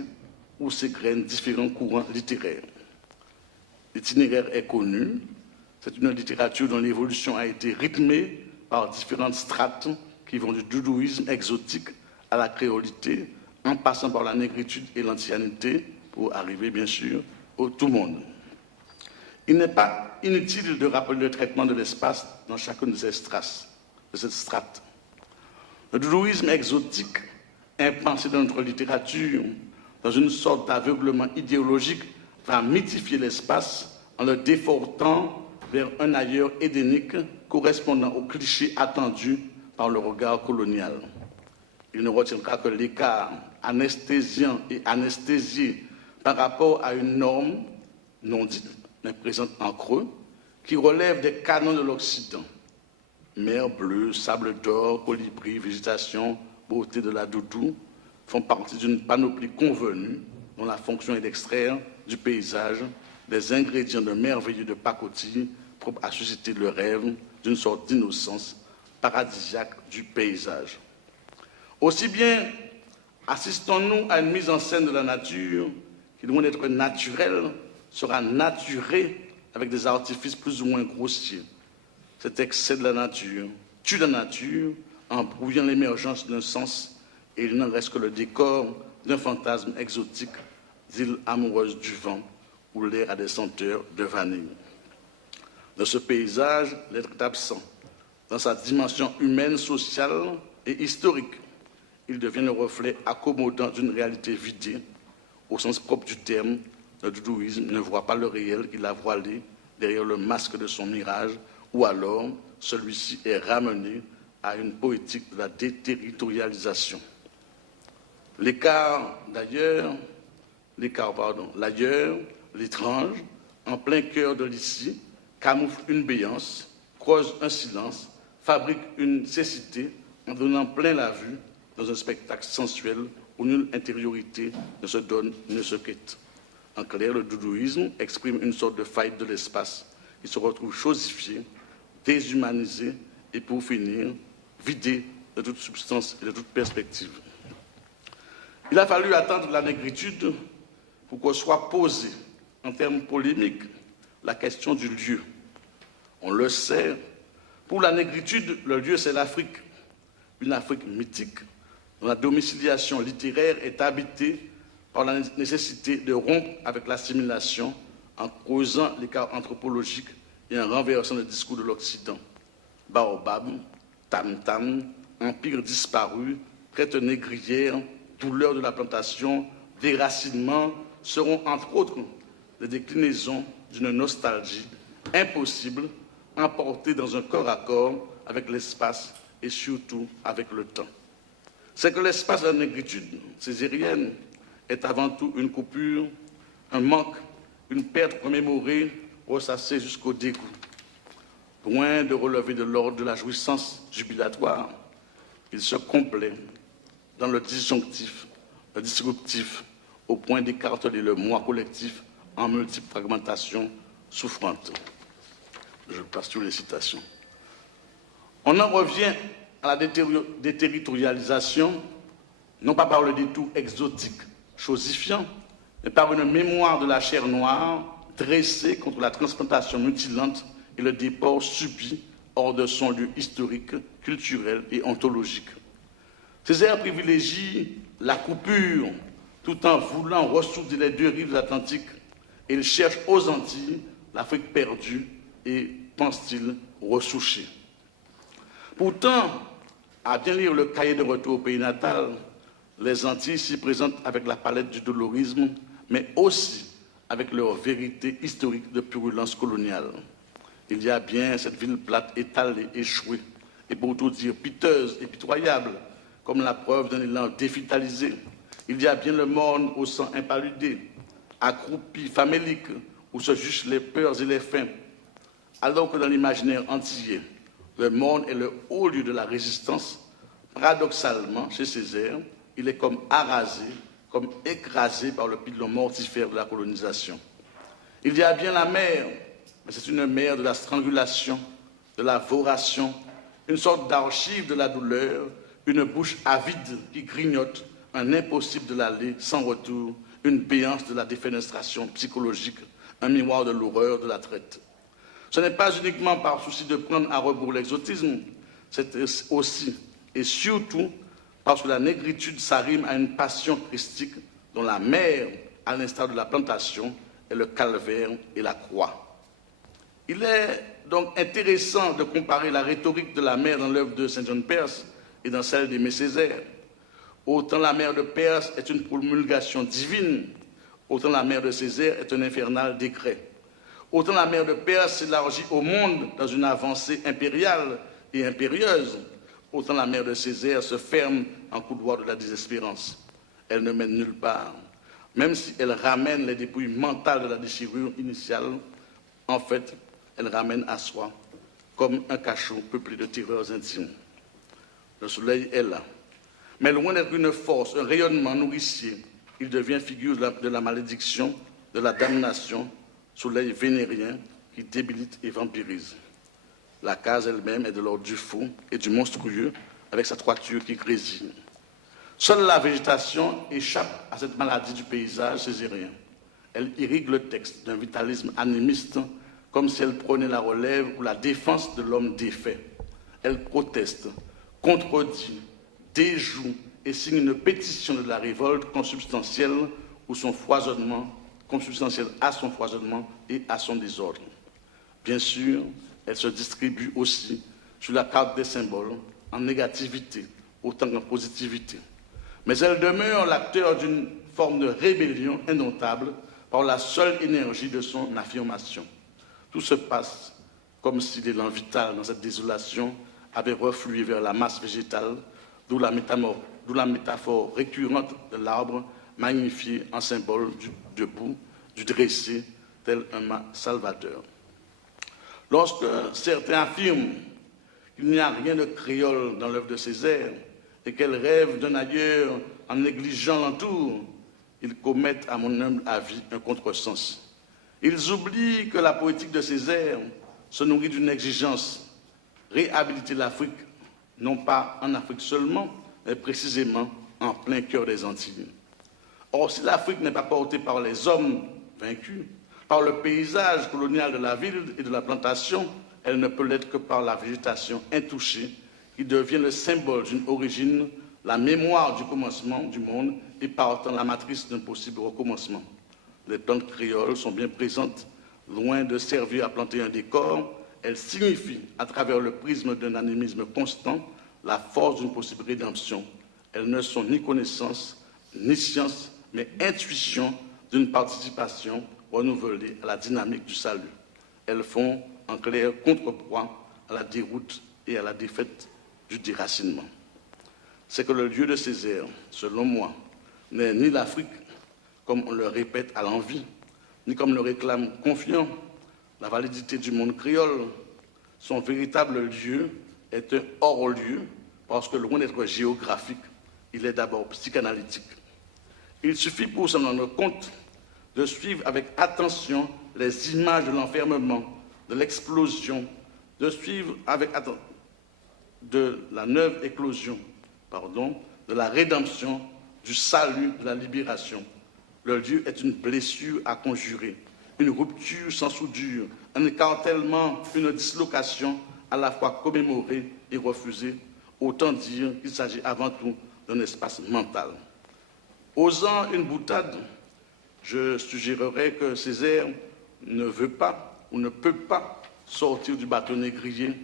où s'égrènent différents courants littéraires. L'itinéraire est connu, c'est une littérature dont l'évolution a été rythmée par différentes strates qui vont du doudouisme exotique à la créolité, en passant par la négritude et l'ancienneté, pour arriver bien sûr au tout monde. Il n'est pas inutile de rappeler le traitement de l'espace dans chacune de ces strates. Le doudouisme exotique, impensé dans notre littérature, dans une sorte d'aveuglement idéologique, va mythifier l'espace en le défortant vers un ailleurs édénique correspondant aux clichés attendus par le regard colonial. Il ne retiendra que l'écart anesthésiant et anesthésié par rapport à une norme non dite, mais présente en creux, qui relève des canons de l'Occident. Mer bleue, sable d'or, colibri, végétation, beauté de la doudou font partie d'une panoplie convenue dont la fonction est d'extraire du paysage des ingrédients de merveilleux de pacotille propres à susciter le rêve d'une sorte d'innocence paradisiaque du paysage. Aussi bien assistons-nous à une mise en scène de la nature qui, loin d'être naturelle, sera naturée avec des artifices plus ou moins grossiers. Cet excès de la nature tue la nature en brouillant l'émergence d'un sens et il n'en reste que le décor d'un fantasme exotique d'île amoureuse du vent où l'air a des senteurs de vanille. Dans ce paysage, l'être est absent. Dans sa dimension humaine, sociale et historique, il devient le reflet accommodant d'une réalité vidée. Au sens propre du terme, le doudouisme ne voit pas le réel qu'il a voilé derrière le masque de son mirage, ou alors celui-ci est ramené à une poétique de la déterritorialisation. L'ailleurs, l'étrange, en plein cœur de l'ici, camoufle une béance, creuse un silence, fabrique une cécité en donnant plein la vue dans un spectacle sensuel où nulle intériorité ne se donne, ne se quitte. En clair, le doudouisme exprime une sorte de faillite de l'espace qui se retrouve chosifié, déshumanisé et pour finir, vidé de toute substance et de toute perspective. Il a fallu attendre la négritude pour que soit posée, en termes polémiques, la question du lieu. On le sait, pour la négritude, le lieu c'est l'Afrique, une Afrique mythique dont la domiciliation littéraire est habitée par la nécessité de rompre avec l'assimilation en creusant l'écart anthropologique et en renversant le discours de l'Occident. Baobab, tam-tam, empire disparu, traite négrière, douleur de la plantation, déracinement seront entre autres les déclinaisons d'une nostalgie impossible emportée dans un corps à corps avec l'espace et surtout avec le temps. C'est que l'espace de la négritude césarienne est avant tout une coupure, un manque, une perte remémorée, ressassée jusqu'au dégoût. Loin de relever de l'ordre de la jouissance jubilatoire, il se complaît dans le disjonctif, le disruptif, au point d'écarteler le moi collectif en multiples fragmentations souffrantes. Je passe sur les citations. On en revient à la déterritorialisation, non pas par le détour exotique, chosifiant, mais par une mémoire de la chair noire dressée contre la transplantation mutilante et le déport subi hors de son lieu historique, culturel et ontologique. Césaire privilégie la coupure tout en voulant ressouder les deux rives de l'Atlantique et il cherche aux Antilles l'Afrique perdue et, pense-t-il, ressouchée. Pourtant, à bien lire le cahier de retour au pays natal, les Antilles s'y présentent avec la palette du dolorisme, mais aussi avec leur vérité historique de purulence coloniale. Il y a bien cette ville plate étalée, échouée, et pour tout dire piteuse et pitoyable, comme la preuve d'un élan dévitalisé. Il y a bien le morne au sang impaludé, accroupi, famélique, où se jugent les peurs et les faim, alors que dans l'imaginaire antillais, le morne est le haut lieu de la résistance. Paradoxalement, chez Césaire, il est comme arasé, comme écrasé par le pilon mortifère de la colonisation. Il y a bien la mer, mais c'est une mer de la strangulation, de la voration, une sorte d'archive de la douleur, une bouche avide qui grignote, un impossible de l'aller sans retour, une béance de la défenestration psychologique, un miroir de l'horreur de la traite. Ce n'est pas uniquement par souci de prendre à rebours l'exotisme, c'est aussi et surtout parce que la négritude s'arrime à une passion christique dont la mer, à l'instar de la plantation, est le calvaire et la croix. Il est donc intéressant de comparer la rhétorique de la mer dans l'œuvre de Saint John Perse et dans celle d'Aimé Césaire. Autant la mer de Perse est une promulgation divine, autant la mer de Césaire est un infernal décret. Autant la mer de Perse s'élargit au monde dans une avancée impériale et impérieuse, autant la mer de Césaire se ferme en couloir de la désespérance. Elle ne mène nulle part. Même si elle ramène les dépouilles mentales de la déchirure initiale, en fait, elle ramène à soi, comme un cachot peuplé de terreurs intimes. Le soleil est là. Mais loin d'être une force, un rayonnement nourricier, il devient figure de la malédiction, de la damnation, soleil vénérien qui débilite et vampirise. La case elle-même est de l'ordre du faux et du monstrueux, avec sa toiture qui grésille. Seule la végétation échappe à cette maladie du paysage césarien. Elle irrigue le texte d'un vitalisme animiste, comme si elle prenait la relève ou la défense de l'homme défait. Elle proteste, contredit, déjoue et signe une pétition de la révolte consubstantielle ou son foisonnement, consubstantielle à son foisonnement et à son désordre. Bien sûr, elle se distribue aussi sur la carte des symboles en négativité autant qu'en positivité. Mais elle demeure l'acteur d'une forme de rébellion indomptable par la seule énergie de son affirmation. Tout se passe comme si l'élan vital dans cette désolation avait reflué vers la masse végétale, d'où la métaphore récurrente de l'arbre magnifié en symbole du debout, du dressé, tel un salvateur. Lorsque certains affirment qu'il n'y a rien de créole dans l'œuvre de Césaire et qu'elle rêve d'un ailleurs en négligeant l'entour, ils commettent, à mon humble avis, un contresens. Ils oublient que la poétique de Césaire se nourrit d'une exigence, réhabiliter l'Afrique, non pas en Afrique seulement, mais précisément en plein cœur des Antilles. Or, si l'Afrique n'est pas portée par les hommes vaincus, par le paysage colonial de la ville et de la plantation, elle ne peut l'être que par la végétation intouchée qui devient le symbole d'une origine, la mémoire du commencement du monde et partant la matrice d'un possible recommencement. Les plantes créoles sont bien présentes, loin de servir à planter un décor, elles signifient, à travers le prisme d'un animisme constant, la force d'une possible rédemption. Elles ne sont ni connaissance, ni science, mais intuition d'une participation renouvelée à la dynamique du salut. Elles font, en clair, contrepoids à la déroute et à la défaite du déracinement. C'est que le lieu de Césaire, selon moi, n'est ni l'Afrique, comme on le répète à l'envi, ni comme le réclame Confiant, la validité du monde créole. Son véritable lieu est un hors-lieu, parce que loin d'être géographique, il est d'abord psychanalytique. Il suffit pour s'en rendre compte de suivre avec attention les images de l'enfermement, de l'explosion, de suivre avec attention de la neuve éclosion, de la rédemption, du salut, de la libération. Le lieu est une blessure à conjurer, une rupture sans soudure, un écartèlement, une dislocation à la fois commémorée et refusée. Autant dire qu'il s'agit avant tout d'un espace mental. Osant une boutade, je suggérerais que Césaire ne veut pas ou ne peut pas sortir du bâtonnet grillé.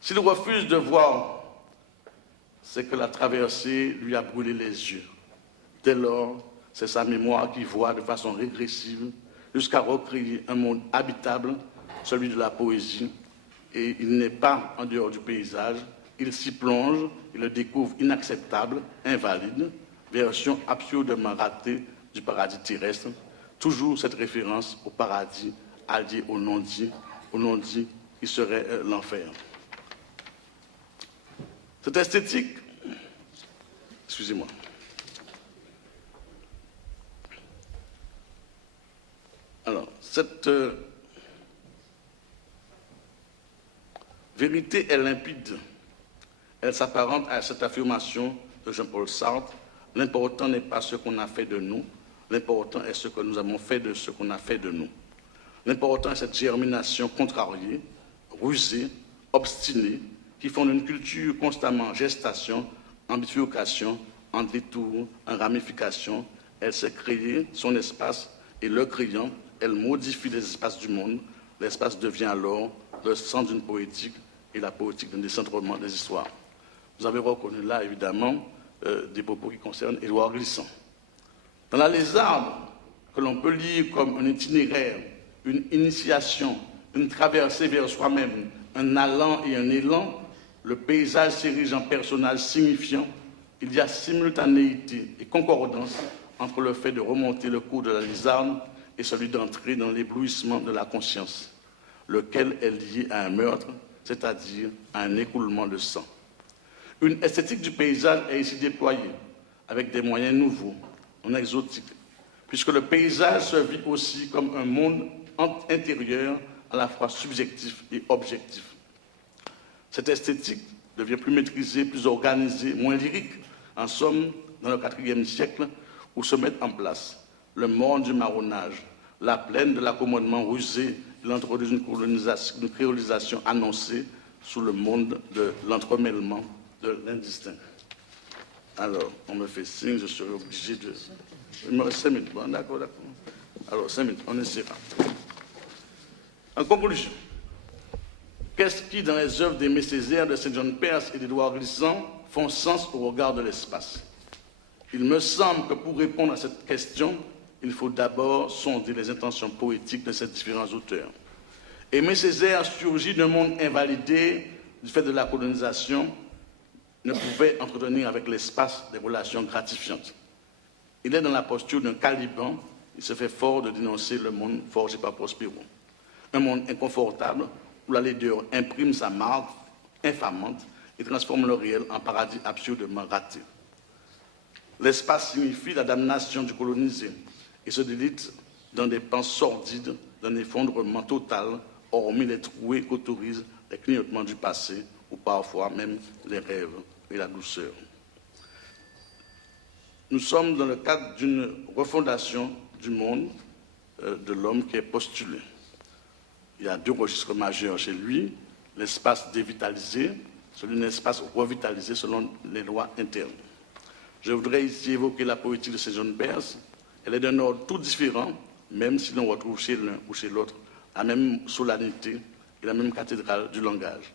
S'il refuse de voir, c'est que la traversée lui a brûlé les yeux. Dès lors, c'est sa mémoire qui voit de façon régressive jusqu'à recréer un monde habitable, celui de la poésie, et il n'est pas en dehors du paysage, il s'y plonge, il le découvre inacceptable, invalide, version absurdement ratée du paradis terrestre, toujours cette référence au paradis allié au non-dit qui serait l'enfer. Cette esthétique, excusez-moi, alors, cette vérité est limpide. Elle s'apparente à cette affirmation de Jean-Paul Sartre. L'important n'est pas ce qu'on a fait de nous, l'important est ce que nous avons fait de ce qu'on a fait de nous. L'important est cette germination contrariée, rusée, obstinée, qui font d'une culture constamment en gestation, en bifurcation, en détour, en ramification. Elle s'est créée son espace et le créant, elle modifie les espaces du monde. L'espace devient alors le centre d'une poétique et la poétique d'un décentrement des histoires. Vous avez reconnu là, évidemment, des propos qui concernent Édouard Glissant. Dans la Lézarde, que l'on peut lire comme un itinéraire, une initiation, une traversée vers soi-même, un allant et un élan, le paysage s'érige en personnage signifiant. Il y a simultanéité et concordance entre le fait de remonter le cours de la Lézarde et celui d'entrer dans l'éblouissement de la conscience, lequel est lié à un meurtre, c'est-à-dire à un écoulement de sang. Une esthétique du paysage est ici déployée, avec des moyens nouveaux, non exotiques, puisque le paysage se vit aussi comme un monde intérieur, à la fois subjectif et objectif. Cette esthétique devient plus maîtrisée, plus organisée, moins lyrique, en somme, dans le IVe siècle, où se mettent en place le monde du marronnage, la plaine de l'accommodement rusé, l'introduit une créolisation annoncée sous le monde de l'entremêlement de l'indistinct. Alors, on me fait signe, je serai obligé de... Il me reste 5 minutes. Bon, d'accord. Alors, 5 minutes, on essaiera. En conclusion, qu'est-ce qui, dans les œuvres d'Aimé Césaire, de Saint-John Perse et d'Édouard Glissant, font sens au regard de l'espace? Il me semble que pour répondre à cette question, il faut d'abord sonder les intentions poétiques de ces différents auteurs. Aimé Césaire surgit d'un monde invalidé du fait de la colonisation, ne pouvait entretenir avec l'espace des relations gratifiantes. Il est dans la posture d'un Caliban, il se fait fort de dénoncer le monde forgé par Prospero. Un monde inconfortable où la laideur imprime sa marque infamante et transforme le réel en paradis absurdement raté. L'espace signifie la damnation du colonisé et se délite dans des pans sordides d'un effondrement total, hormis les trouées qu'autorisent les clignotements du passé ou parfois même les rêves et la douceur. Nous sommes dans le cadre d'une refondation du monde de l'homme qui est postulé. Il y a 2 registres majeurs chez lui, l'espace dévitalisé, celui d'un espace revitalisé selon les lois internes. Je voudrais ici évoquer la poétique de Saint-John Perse. Elle est d'un ordre tout différent, même si l'on retrouve chez l'un ou chez l'autre la même solennité et la même cathédrale du langage.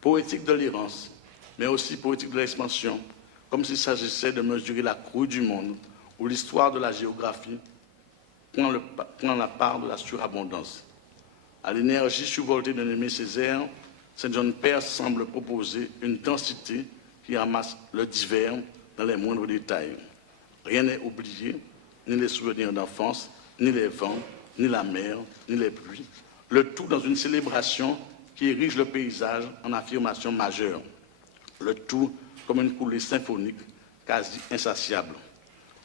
Poétique de l'errance, mais aussi poétique de l'expansion, comme s'il s'agissait de mesurer la crue du monde, où l'histoire de la géographie prend la part de la surabondance. À l'énergie survoltée d'un Aimé Césaire, Saint-John Perse semble proposer une densité qui amasse le divers dans les moindres détails. Rien n'est oublié, ni les souvenirs d'enfance, ni les vents, ni la mer, ni les pluies. Le tout dans une célébration qui érige le paysage en affirmation majeure. Le tout comme une coulée symphonique quasi insatiable.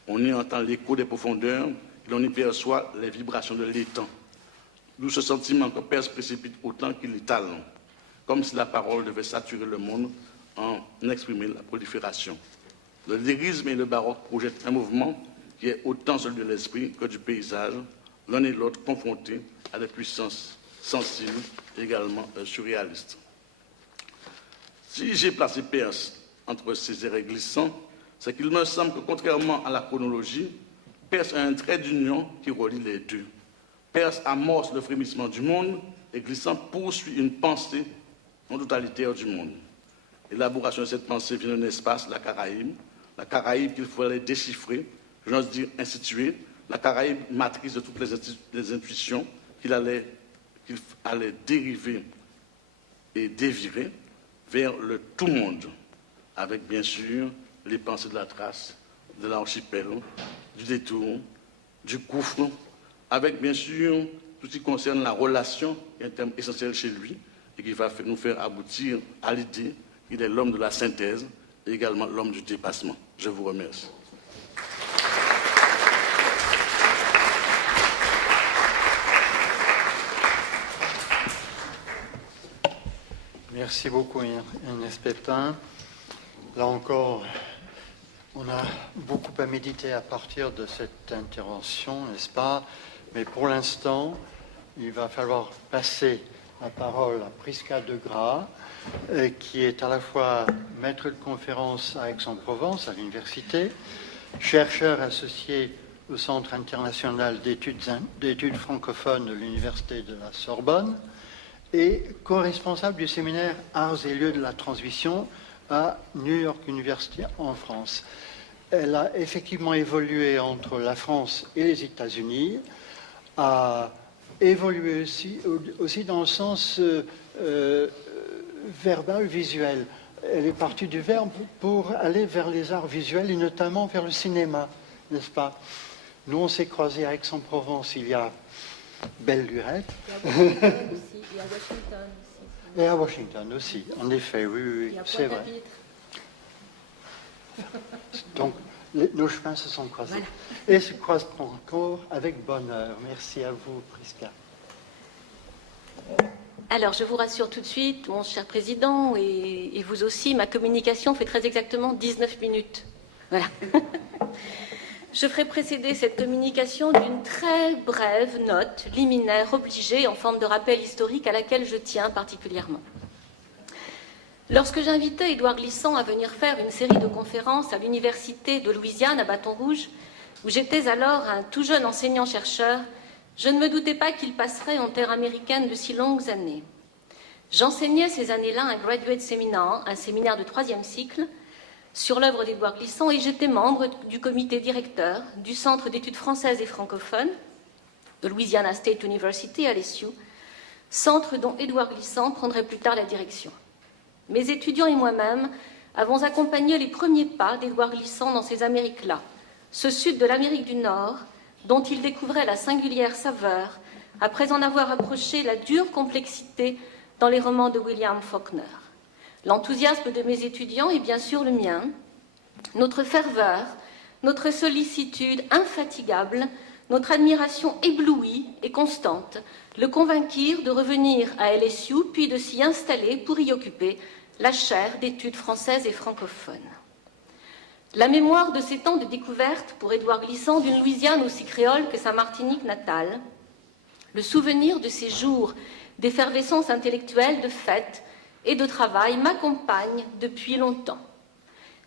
On y entend l'écho des profondeurs et l'on y perçoit les vibrations de l'étang. D'où ce sentiment que Perse précipite autant qu'il étale. comme si la parole devait saturer le monde en exprimer la prolifération. Le lyrisme et le baroque projettent un mouvement qui est autant celui de l'esprit que du paysage, l'un et l'autre confrontés à des puissances sensibles, également surréalistes. Si j'ai placé Perse entre Césaire et Glissant, c'est qu'il me semble que, contrairement à la chronologie, Perse a un trait d'union qui relie les deux. Perse amorce le frémissement du monde et Glissant poursuit une pensée non totalitaire du monde. L'élaboration de cette pensée vient d'un espace, la Caraïbe qu'il fallait déchiffrer, j'ose dire instituer, la Caraïbe matrice de toutes les intuitions qu'il allait dériver et dévirer vers le tout-monde, avec bien sûr les pensées de la trace, de l'archipel, du détour, du gouffre, avec bien sûr tout ce qui concerne la relation, qui est un terme essentiel chez lui, et qui va nous faire aboutir à l'idée qu'il est l'homme de la synthèse et également l'homme du dépassement. Je vous remercie. Merci beaucoup, Inès Pépin. Là encore, on a beaucoup à méditer à partir de cette intervention, n'est-ce pas? Mais pour l'instant, il va falloir passer la parole à Prisca Degras, qui est à la fois maître de conférence à Aix-en-Provence, à l'université, chercheur associé au Centre international d'études francophones de l'Université de la Sorbonne, et co-responsable du séminaire Arts et lieux de la transmission à New York University en France. Elle a effectivement évolué entre la France et les États-Unis, a évolué aussi dans le sens verbal, visuel. Elle est partie du verbe pour aller vers les arts visuels et notamment vers le cinéma, n'est-ce pas? Nous, on s'est croisés à Aix-en-Provence il y a belle lurette. Et à Washington aussi. Et à Washington aussi, en effet, oui, c'est vrai. Donc, nos chemins se sont croisés. Voilà. Et se croiseront encore avec bonheur. Merci à vous, Prisca. Alors, je vous rassure tout de suite, mon cher président, et vous aussi, ma communication fait très exactement 19 minutes. Voilà. Je ferai précéder cette communication d'une très brève note liminaire obligée en forme de rappel historique à laquelle je tiens particulièrement. Lorsque j'invitais Édouard Glissant à venir faire une série de conférences à l'université de Louisiane à Bâton Rouge, où j'étais alors un tout jeune enseignant-chercheur, je ne me doutais pas qu'il passerait en terre américaine de si longues années. J'enseignais ces années-là un graduate seminar, un séminaire de 3e cycle, sur l'œuvre d'Édouard Glissant, et j'étais membre du comité directeur du Centre d'études françaises et francophones de Louisiana State University à LSU, centre dont Édouard Glissant prendrait plus tard la direction. Mes étudiants et moi-même avons accompagné les premiers pas d'Édouard Glissant dans ces Amériques-là, ce sud de l'Amérique du Nord, dont il découvrait la singulière saveur après en avoir approché la dure complexité dans les romans de William Faulkner. L'enthousiasme de mes étudiants est bien sûr le mien. Notre ferveur, notre sollicitude infatigable, notre admiration éblouie et constante le convainquirent de revenir à LSU puis de s'y installer pour y occuper la chaire d'études françaises et francophones. La mémoire de ces temps de découverte pour Édouard Glissant d'une Louisiane aussi créole que sa Martinique natale, le souvenir de ces jours d'effervescence intellectuelle, de fête et de travail m'accompagne depuis longtemps.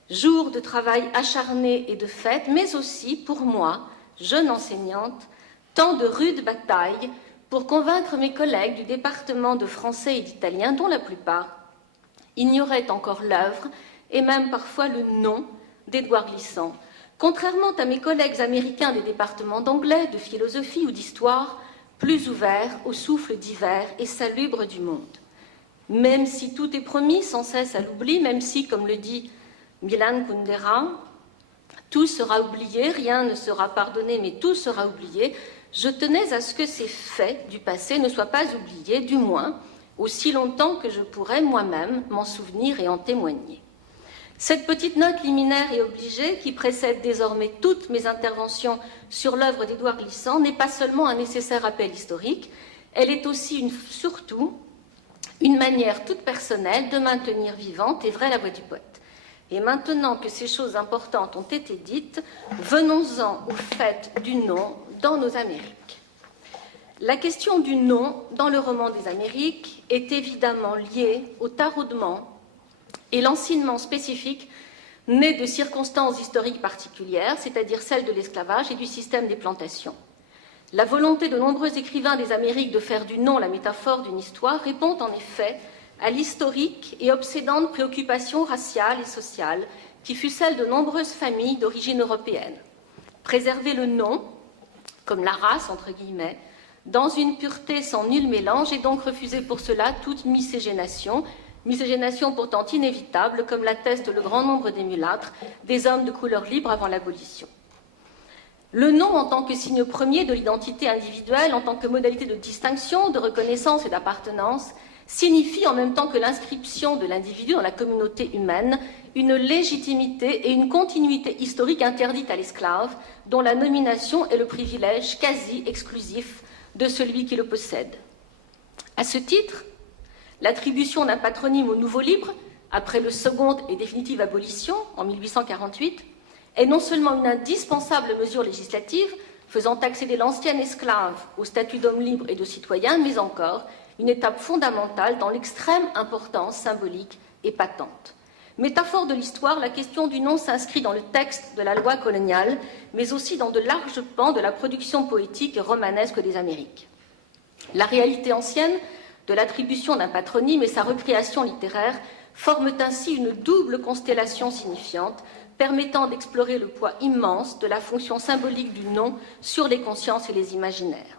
Jours de travail acharné et de fête, mais aussi, pour moi, jeune enseignante, temps de rudes batailles pour convaincre mes collègues du département de français et d'italien, dont la plupart ignoraient encore l'œuvre et même parfois le nom d'Édouard Glissant, contrairement à mes collègues américains des départements d'anglais, de philosophie ou d'histoire, plus ouverts au souffle divers et salubre du monde. Même si tout est promis sans cesse à l'oubli, même si, comme le dit Milan Kundera, tout sera oublié, rien ne sera pardonné, mais tout sera oublié, je tenais à ce que ces faits du passé ne soient pas oubliés, du moins aussi longtemps que je pourrais moi-même m'en souvenir et en témoigner. Cette petite note liminaire et obligée, qui précède désormais toutes mes interventions sur l'œuvre d'Édouard Glissant, n'est pas seulement un nécessaire rappel historique, elle est aussi surtout Une manière toute personnelle de maintenir vivante et vraie la voix du poète. Et maintenant que ces choses importantes ont été dites, venons-en au fait du nom dans nos Amériques. La question du nom dans le roman des Amériques est évidemment liée au taraudement et l'enseignement spécifique né de circonstances historiques particulières, c'est-à-dire celles de l'esclavage et du système des plantations. La volonté de nombreux écrivains des Amériques de faire du nom la métaphore d'une histoire répond en effet à l'historique et obsédante préoccupation raciale et sociale qui fut celle de nombreuses familles d'origine européenne. Préserver le nom, comme la race, entre guillemets, dans une pureté sans nul mélange, et donc refuser pour cela toute miscégénation pourtant inévitable, comme l'atteste le grand nombre des mulâtres, des hommes de couleur libre avant l'abolition. Le nom en tant que signe premier de l'identité individuelle, en tant que modalité de distinction, de reconnaissance et d'appartenance, signifie en même temps que l'inscription de l'individu dans la communauté humaine une légitimité et une continuité historique interdite à l'esclave, dont la nomination est le privilège quasi exclusif de celui qui le possède. À ce titre, l'attribution d'un patronyme au nouveau libre, après le seconde et définitive abolition en 1848, est non seulement une indispensable mesure législative faisant accéder l'ancien esclave au statut d'homme libre et de citoyen, mais encore une étape fondamentale dans l'extrême importance symbolique et patente. Métaphore de l'histoire, la question du nom s'inscrit dans le texte de la loi coloniale, mais aussi dans de larges pans de la production poétique et romanesque des Amériques. La réalité ancienne de l'attribution d'un patronyme et sa recréation littéraire forment ainsi une double constellation signifiante, permettant d'explorer le poids immense de la fonction symbolique du nom sur les consciences et les imaginaires.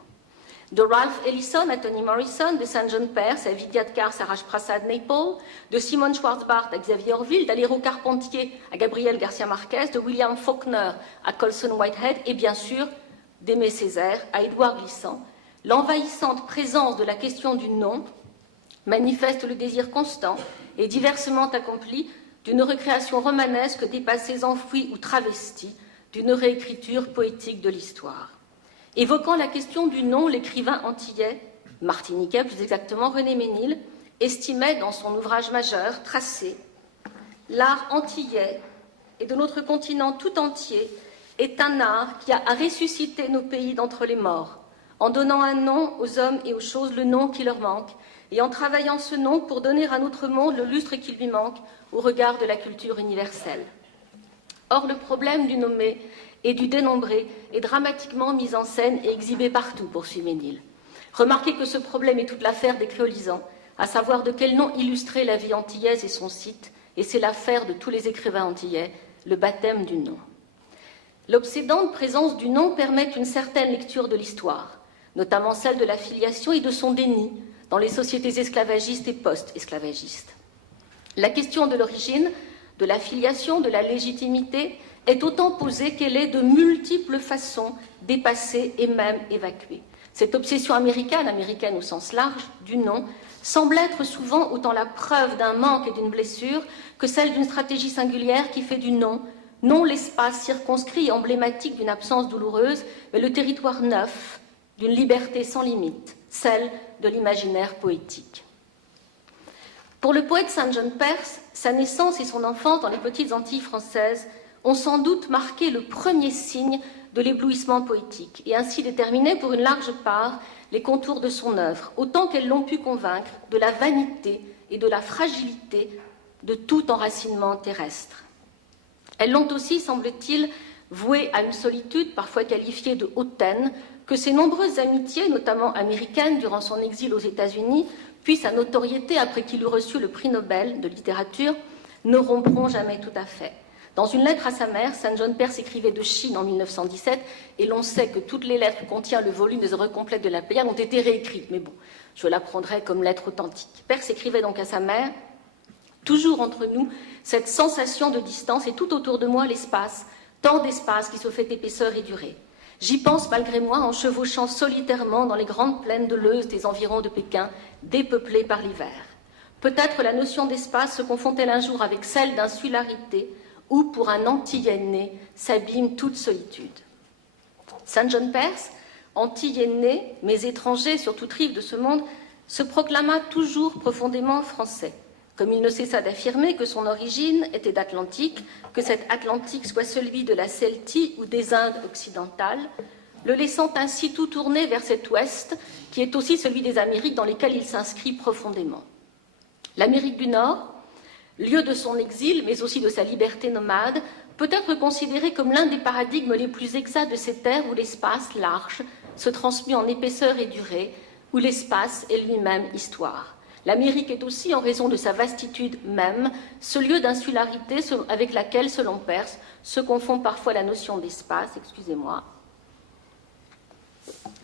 De Ralph Ellison à Toni Morrison, de St. John Perse à Vidyadkar Saraj Prasad Naipaul, de Simone Schwarzbart à Xavier Orville, d'Alero Carpentier à Gabriel Garcia Marquez, de William Faulkner à Colson Whitehead et bien sûr d'Aimé Césaire à Édouard Glissant, l'envahissante présence de la question du nom manifeste le désir constant et diversement accompli d'une recréation romanesque dépassée, enfouie ou travestie, d'une réécriture poétique de l'histoire. Évoquant la question du nom, l'écrivain antillais, martiniquais plus exactement, René Ménil, estimait dans son ouvrage majeur, Tracé, l'art antillais et de notre continent tout entier est un art qui a ressuscité nos pays d'entre les morts, en donnant un nom aux hommes et aux choses, le nom qui leur manque, et en travaillant ce nom pour donner à notre monde le lustre qui lui manque au regard de la culture universelle. Or, le problème du nommé et du dénombré est dramatiquement mis en scène et exhibé partout, poursuit Ménil. Remarquez que ce problème est toute l'affaire des créolisans, à savoir de quel nom illustrer la vie antillaise et son site, et c'est l'affaire de tous les écrivains antillais, le baptême du nom. L'obsédante présence du nom permet une certaine lecture de l'histoire, notamment celle de la filiation et de son déni dans les sociétés esclavagistes et post-esclavagistes. La question de l'origine, de la filiation, de la légitimité est autant posée qu'elle est de multiples façons dépassée et même évacuée. Cette obsession américaine au sens large du nom, semble être souvent autant la preuve d'un manque et d'une blessure que celle d'une stratégie singulière qui fait du nom, non l'espace circonscrit et emblématique d'une absence douloureuse, mais le territoire neuf d'une liberté sans limite, celle de l'imaginaire poétique. Pour le poète St. John Perse, sa naissance et son enfance dans les petites Antilles françaises ont sans doute marqué le premier signe de l'éblouissement poétique et ainsi déterminé pour une large part les contours de son œuvre, autant qu'elles l'ont pu convaincre de la vanité et de la fragilité de tout enracinement terrestre. Elles l'ont aussi, semble-t-il, voué à une solitude parfois qualifiée de hautaine, que ses nombreuses amitiés, notamment américaines, durant son exil aux États-Unis, puis sa notoriété après qu'il eut reçu le prix Nobel de littérature, ne rompront jamais tout à fait. Dans une lettre à sa mère, St. John Perse écrivait de Chine en 1917, et l'on sait que toutes les lettres que contient le volume des œuvres complètes de la Pléiade ont été réécrites, mais bon, je la prendrai comme lettre authentique. Perse écrivait donc à sa mère « Toujours entre nous, cette sensation de distance et tout autour de moi l'espace, tant d'espace qui se fait épaisseur et durée. J'y pense malgré moi en chevauchant solitairement dans les grandes plaines de l'Euse des environs de Pékin, dépeuplées par l'hiver. Peut-être la notion d'espace se confond-elle un jour avec celle d'insularité, où, pour un Antillais né, s'abîme toute solitude. » St. John Perse, Antillais né, mais étranger sur toute rive de ce monde, se proclama toujours profondément français, comme il ne cessa d'affirmer que son origine était d'Atlantique, que cet Atlantique soit celui de la Celtie ou des Indes occidentales, le laissant ainsi tout tourner vers cet ouest, qui est aussi celui des Amériques dans lesquelles il s'inscrit profondément. L'Amérique du Nord, lieu de son exil, mais aussi de sa liberté nomade, peut être considérée comme l'un des paradigmes les plus exacts de ces terres où l'espace large se transmet en épaisseur et durée, où l'espace est lui-même histoire. L'Amérique est aussi, en raison de sa vastitude même, ce lieu d'insularité avec laquelle, selon Peirce, se confond parfois la notion d'espace, excusez-moi.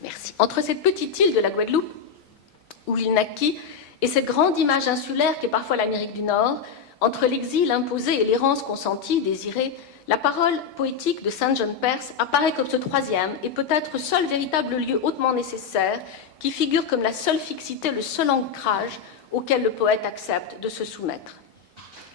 Merci. Entre cette petite île de la Guadeloupe, où il naquit, et cette grande image insulaire qu'est parfois l'Amérique du Nord, entre l'exil imposé et l'errance consentie, désirée, la parole poétique de Saint John Peirce apparaît comme ce troisième et peut-être seul véritable lieu hautement nécessaire qui figure comme la seule fixité, le seul ancrage auquel le poète accepte de se soumettre.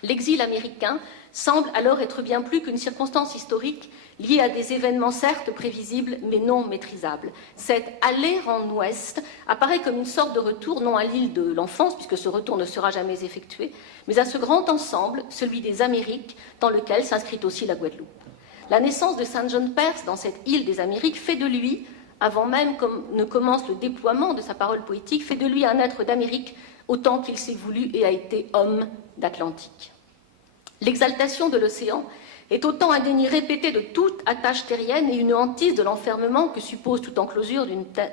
L'exil américain semble alors être bien plus qu'une circonstance historique liée à des événements certes prévisibles mais non maîtrisables. Cette aller en ouest apparaît comme une sorte de retour non à l'île de l'enfance, puisque ce retour ne sera jamais effectué, mais à ce grand ensemble, celui des Amériques, dans lequel s'inscrit aussi la Guadeloupe. La naissance de Saint John Peirce dans cette île des Amériques fait de lui, avant même ne commence le déploiement de sa parole poétique, fait de lui un être d'Amérique autant qu'il s'est voulu et a été homme d'Atlantique. L'exaltation de l'océan est autant un déni répété de toute attache terrienne et une hantise de l'enfermement que suppose toute enclosure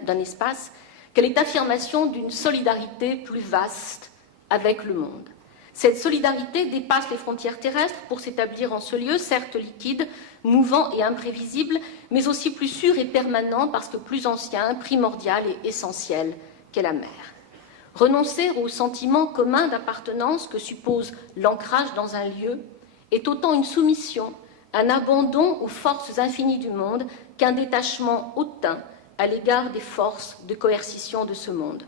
d'un espace, qu'elle est affirmation d'une solidarité plus vaste avec le monde. Cette solidarité dépasse les frontières terrestres pour s'établir en ce lieu, certes liquide, mouvant et imprévisible, mais aussi plus sûr et permanent parce que plus ancien, primordial et essentiel qu'est la mer. Renoncer au sentiment commun d'appartenance que suppose l'ancrage dans un lieu est autant une soumission, un abandon aux forces infinies du monde qu'un détachement hautain à l'égard des forces de coercition de ce monde.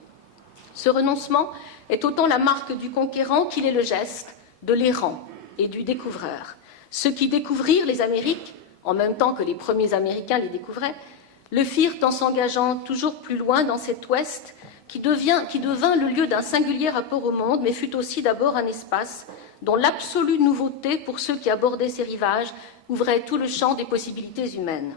Ce renoncement est autant la marque du conquérant qu'il est le geste de l'errant et du découvreur. Ceux qui découvrirent les Amériques, en même temps que les premiers Américains les découvraient, le firent en s'engageant toujours plus loin dans cet ouest qui devint le lieu d'un singulier rapport au monde, mais fut aussi d'abord un espace dont l'absolue nouveauté pour ceux qui abordaient ces rivages ouvrait tout le champ des possibilités humaines.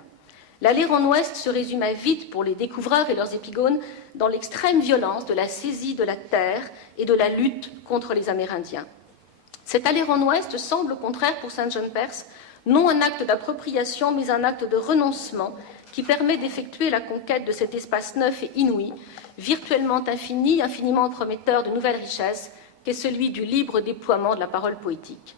L'aller en ouest se résuma vite pour les découvreurs et leurs épigones dans l'extrême violence de la saisie de la terre et de la lutte contre les Amérindiens. Cet aller en ouest semble, au contraire, pour Saint John Peirce, non un acte d'appropriation, mais un acte de renoncement qui permet d'effectuer la conquête de cet espace neuf et inouï, virtuellement infini, infiniment prometteur de nouvelles richesses, qu'est celui du libre déploiement de la parole poétique.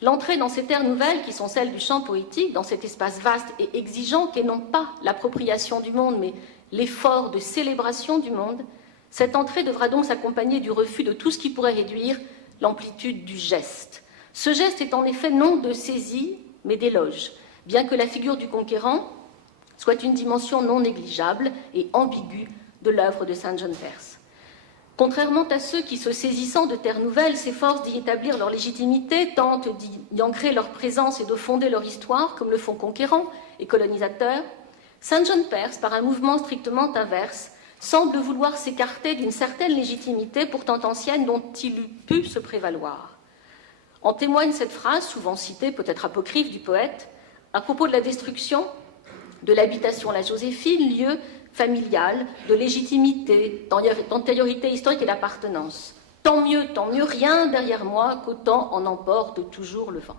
L'entrée dans ces terres nouvelles, qui sont celles du chant poétique, dans cet espace vaste et exigeant, qui est non pas l'appropriation du monde, mais l'effort de célébration du monde, cette entrée devra donc s'accompagner du refus de tout ce qui pourrait réduire l'amplitude du geste. Ce geste est en effet non de saisie, mais d'éloge, bien que la figure du conquérant soit une dimension non négligeable et ambiguë de l'œuvre de Saint John Peirce. Contrairement à ceux qui, se saisissant de terres nouvelles, s'efforcent d'y établir leur légitimité, tentent d'y ancrer leur présence et de fonder leur histoire, comme le font conquérants et colonisateurs, Saint John Peirce, par un mouvement strictement inverse, semble vouloir s'écarter d'une certaine légitimité pourtant ancienne dont il eût pu se prévaloir. En témoigne cette phrase, souvent citée, peut-être apocryphe, du poète, à propos de la destruction de l'habitation La Joséphine, lieu familial, de légitimité, d'antériorité historique et d'appartenance. Tant mieux, rien derrière moi qu'autant en emporte toujours le vent.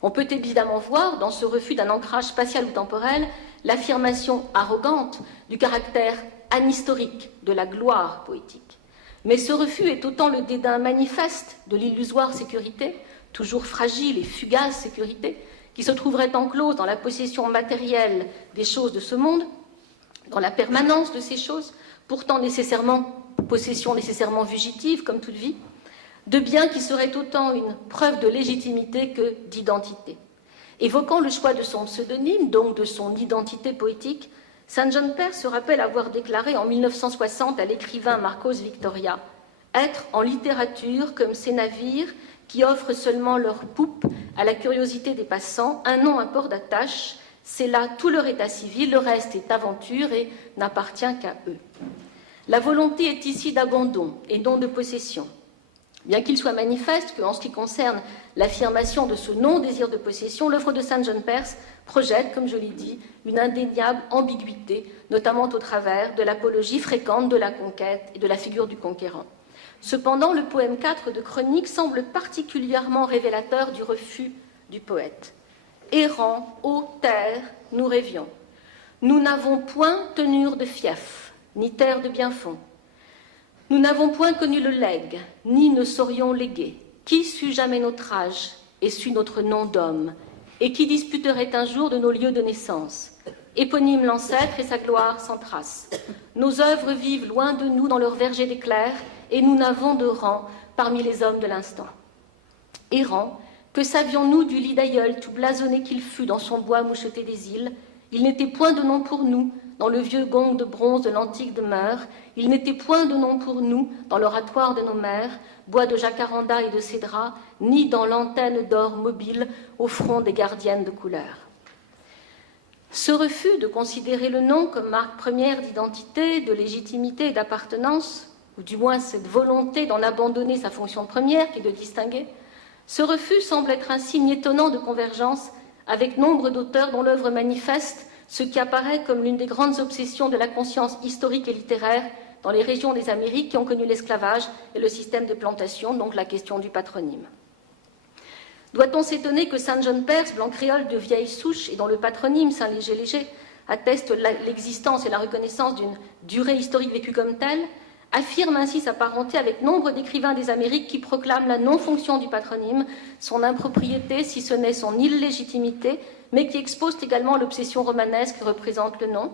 On peut évidemment voir dans ce refus d'un ancrage spatial ou temporel l'affirmation arrogante du caractère anhistorique de la gloire poétique. Mais ce refus est autant le dédain manifeste de l'illusoire sécurité, toujours fragile et fugace sécurité, qui se trouverait enclose dans la possession matérielle des choses de ce monde, dans la permanence de ces choses, pourtant possession nécessairement fugitive, comme toute vie, de biens qui seraient autant une preuve de légitimité que d'identité. Évoquant le choix de son pseudonyme, donc de son identité poétique, Saint John Peirce se rappelle avoir déclaré en 1960 à l'écrivain Marcos Victoria « Être en littérature comme ces navires qui offrent seulement leurs poupes à la curiosité des passants, un nom, un port d'attache, c'est là tout leur état civil, le reste est aventure et n'appartient qu'à eux. » La volonté est ici d'abandon et non de possession. Bien qu'il soit manifeste qu'en ce qui concerne l'affirmation de ce non-désir de possession, l'œuvre de Saint John Perse projette, comme je l'ai dit, une indéniable ambiguïté, notamment au travers de l'apologie fréquente de la conquête et de la figure du conquérant. Cependant, le poème 4 de Chronique semble particulièrement révélateur du refus du poète. Errant, ô terre, nous rêvions. Nous n'avons point tenure de fief, ni terre de bienfond. Nous n'avons point connu le legs, ni ne saurions léguer. Qui sut jamais notre âge et sut notre nom d'homme, et qui disputerait un jour de nos lieux de naissance? Éponyme l'ancêtre et sa gloire sans trace. Nos œuvres vivent loin de nous dans leur verger d'éclairs, et nous n'avons de rang parmi les hommes de l'instant. Errant, que savions-nous du lit d'aïeul tout blasonné qu'il fut dans son bois moucheté des îles? Il n'était point de nom pour nous dans le vieux gond de bronze de l'antique demeure, il n'était point de nom pour nous dans l'oratoire de nos mères, bois de jacaranda et de cédra, ni dans l'antenne d'or mobile au front des gardiennes de couleur. Ce refus de considérer le nom comme marque première d'identité, de légitimité et d'appartenance, ou du moins cette volonté d'en abandonner sa fonction première qui est de distinguer, ce refus semble être un signe étonnant de convergence avec nombre d'auteurs dont l'œuvre manifeste ce qui apparaît comme l'une des grandes obsessions de la conscience historique et littéraire dans les régions des Amériques qui ont connu l'esclavage et le système de plantation, donc la question du patronyme. Doit-on s'étonner que Saint John Perse, blanc créole de vieille souche et dont le patronyme Saint-Léger-Léger atteste l'existence et la reconnaissance d'une durée historique vécue comme telle, affirme ainsi sa parenté avec nombre d'écrivains des Amériques qui proclament la non-fonction du patronyme, son impropriété, si ce n'est son illégitimité, mais qui exposent également l'obsession romanesque que représente le nom.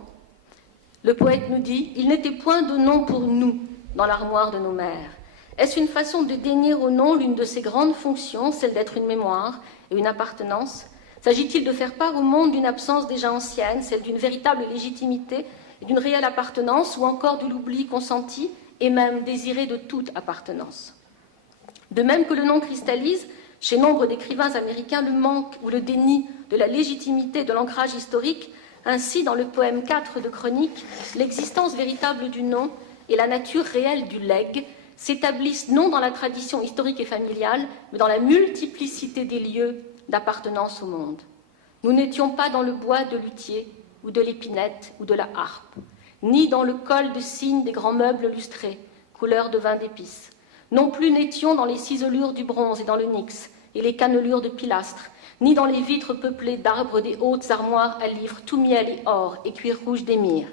Le poète nous dit « Il n'était point de nom pour nous dans l'armoire de nos mères ». Est-ce une façon de dénier au nom l'une de ses grandes fonctions, celle d'être une mémoire et une appartenance? S'agit-il de faire part au monde d'une absence déjà ancienne, celle d'une véritable légitimité et d'une réelle appartenance, ou encore de l'oubli consenti et même désiré de toute appartenance? De même que le nom cristallise, chez nombre d'écrivains américains, le manque ou le déni de la légitimité de l'ancrage historique, ainsi dans le poème 4 de Chronique, l'existence véritable du nom et la nature réelle du legs s'établissent non dans la tradition historique et familiale, mais dans la multiplicité des lieux d'appartenance au monde. Nous n'étions pas dans le bois de luthier ou de l'épinette ou de la harpe, ni dans le col de cygne des grands meubles lustrés, couleur de vin d'épices. Non plus n'étions dans les ciselures du bronze et dans le nix, et les cannelures de pilastres, ni dans les vitres peuplées d'arbres des hautes armoires à livres tout miel et or et cuir rouge d'émir,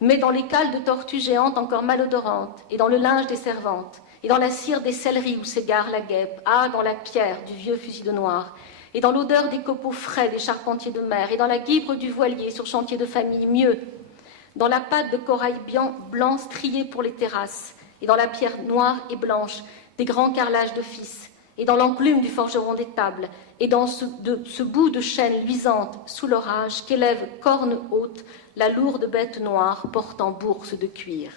mais dans les cales de tortues géantes encore malodorantes, et dans le linge des servantes, et dans la cire des céleris où s'égare la guêpe, dans la pierre du vieux fusil de noir, et dans l'odeur des copeaux frais des charpentiers de mer, et dans la guibre du voilier sur chantier de famille, mieux, dans la pâte de corail blanc strié pour les terrasses, et dans la pierre noire et blanche des grands carrelages de fils, et dans l'enclume du forgeron des tables, et dans ce bout de chaîne luisante sous l'orage qu'élève corne haute la lourde bête noire portant bourse de cuir.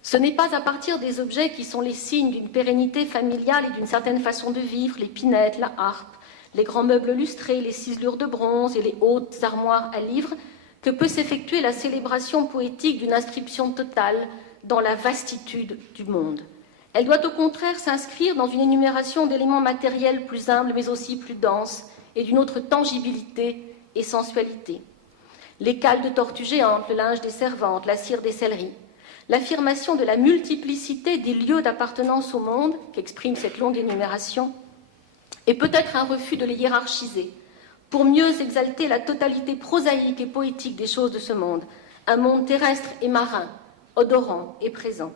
Ce n'est pas à partir des objets qui sont les signes d'une pérennité familiale et d'une certaine façon de vivre, les pinettes, la harpe, les grands meubles lustrés, les ciselures de bronze et les hautes armoires à livres, que peut s'effectuer la célébration poétique d'une inscription totale dans la vastitude du monde. Elle doit au contraire s'inscrire dans une énumération d'éléments matériels plus humbles mais aussi plus denses et d'une autre tangibilité et sensualité. Les cales de tortues géantes, le linge des servantes, la cire des céleris. L'affirmation de la multiplicité des lieux d'appartenance au monde qu'exprime cette longue énumération est peut-être un refus de les hiérarchiser pour mieux exalter la totalité prosaïque et poétique des choses de ce monde, un monde terrestre et marin, odorant et présent.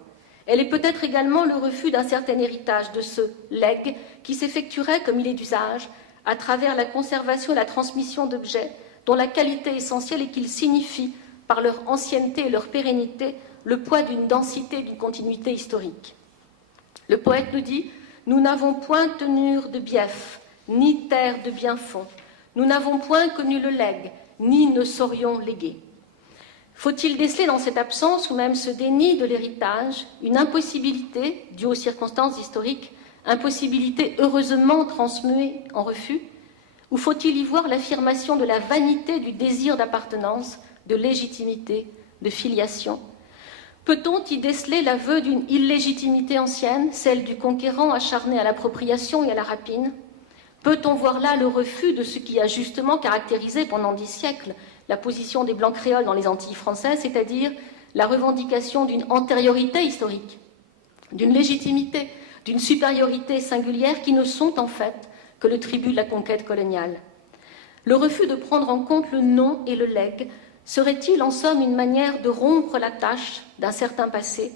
Elle est peut-être également le refus d'un certain héritage de ce legs qui s'effectuerait, comme il est d'usage, à travers la conservation et la transmission d'objets dont la qualité essentielle est qu'ils signifient, par leur ancienneté et leur pérennité, le poids d'une densité et d'une continuité historique. Le poète nous dit « Nous n'avons point tenure de bief, ni terre de bienfond. Nous n'avons point connu le legs, ni ne saurions léguer. » Faut-il déceler dans cette absence ou même ce déni de l'héritage une impossibilité due aux circonstances historiques, impossibilité heureusement transmuée en refus, ou faut-il y voir l'affirmation de la vanité du désir d'appartenance, de légitimité, de filiation? Peut-on y déceler l'aveu d'une illégitimité ancienne, celle du conquérant acharné à l'appropriation et à la rapine? Peut-on voir là le refus de ce qui a justement caractérisé pendant 10 siècles la position des Blancs créoles dans les Antilles françaises, c'est-à-dire la revendication d'une antériorité historique, d'une légitimité, d'une supériorité singulière qui ne sont en fait que le tribut de la conquête coloniale? Le refus de prendre en compte le nom et le legs serait-il en somme une manière de rompre la tâche d'un certain passé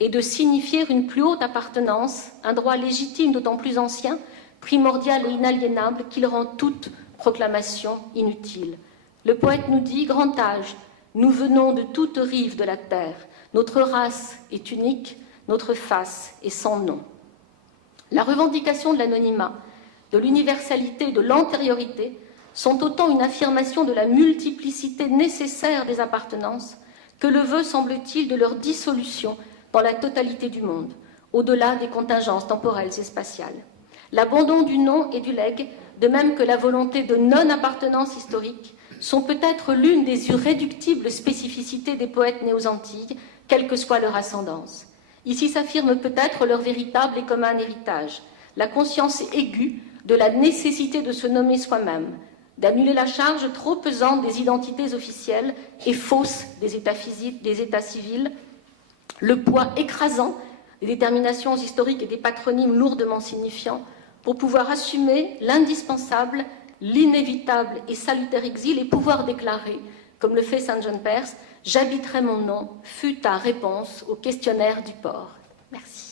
et de signifier une plus haute appartenance, un droit légitime d'autant plus ancien, primordial et inaliénable, qu'il rend toute proclamation inutile? Le poète nous dit: grand âge, nous venons de toutes rives de la terre, notre race est unique, notre face est sans nom. La revendication de l'anonymat, de l'universalité, de l'antériorité sont autant une affirmation de la multiplicité nécessaire des appartenances que le vœu, semble-t-il, de leur dissolution dans la totalité du monde, au-delà des contingences temporelles et spatiales. L'abandon du nom et du legs, de même que la volonté de non-appartenance historique, sont peut-être l'une des irréductibles spécificités des poètes nés aux Antilles, quelle que soit leur ascendance. Ici s'affirme peut-être leur véritable et commun héritage, la conscience aiguë de la nécessité de se nommer soi-même, d'annuler la charge trop pesante des identités officielles et fausses des états civils, le poids écrasant des déterminations historiques et des patronymes lourdement signifiants, pour pouvoir assumer l'indispensable, l'inévitable et salutaire exil et pouvoir déclarer, comme le fait Saint John Perse, « J'habiterai mon nom » fut ta réponse au questionnaire du port. Merci.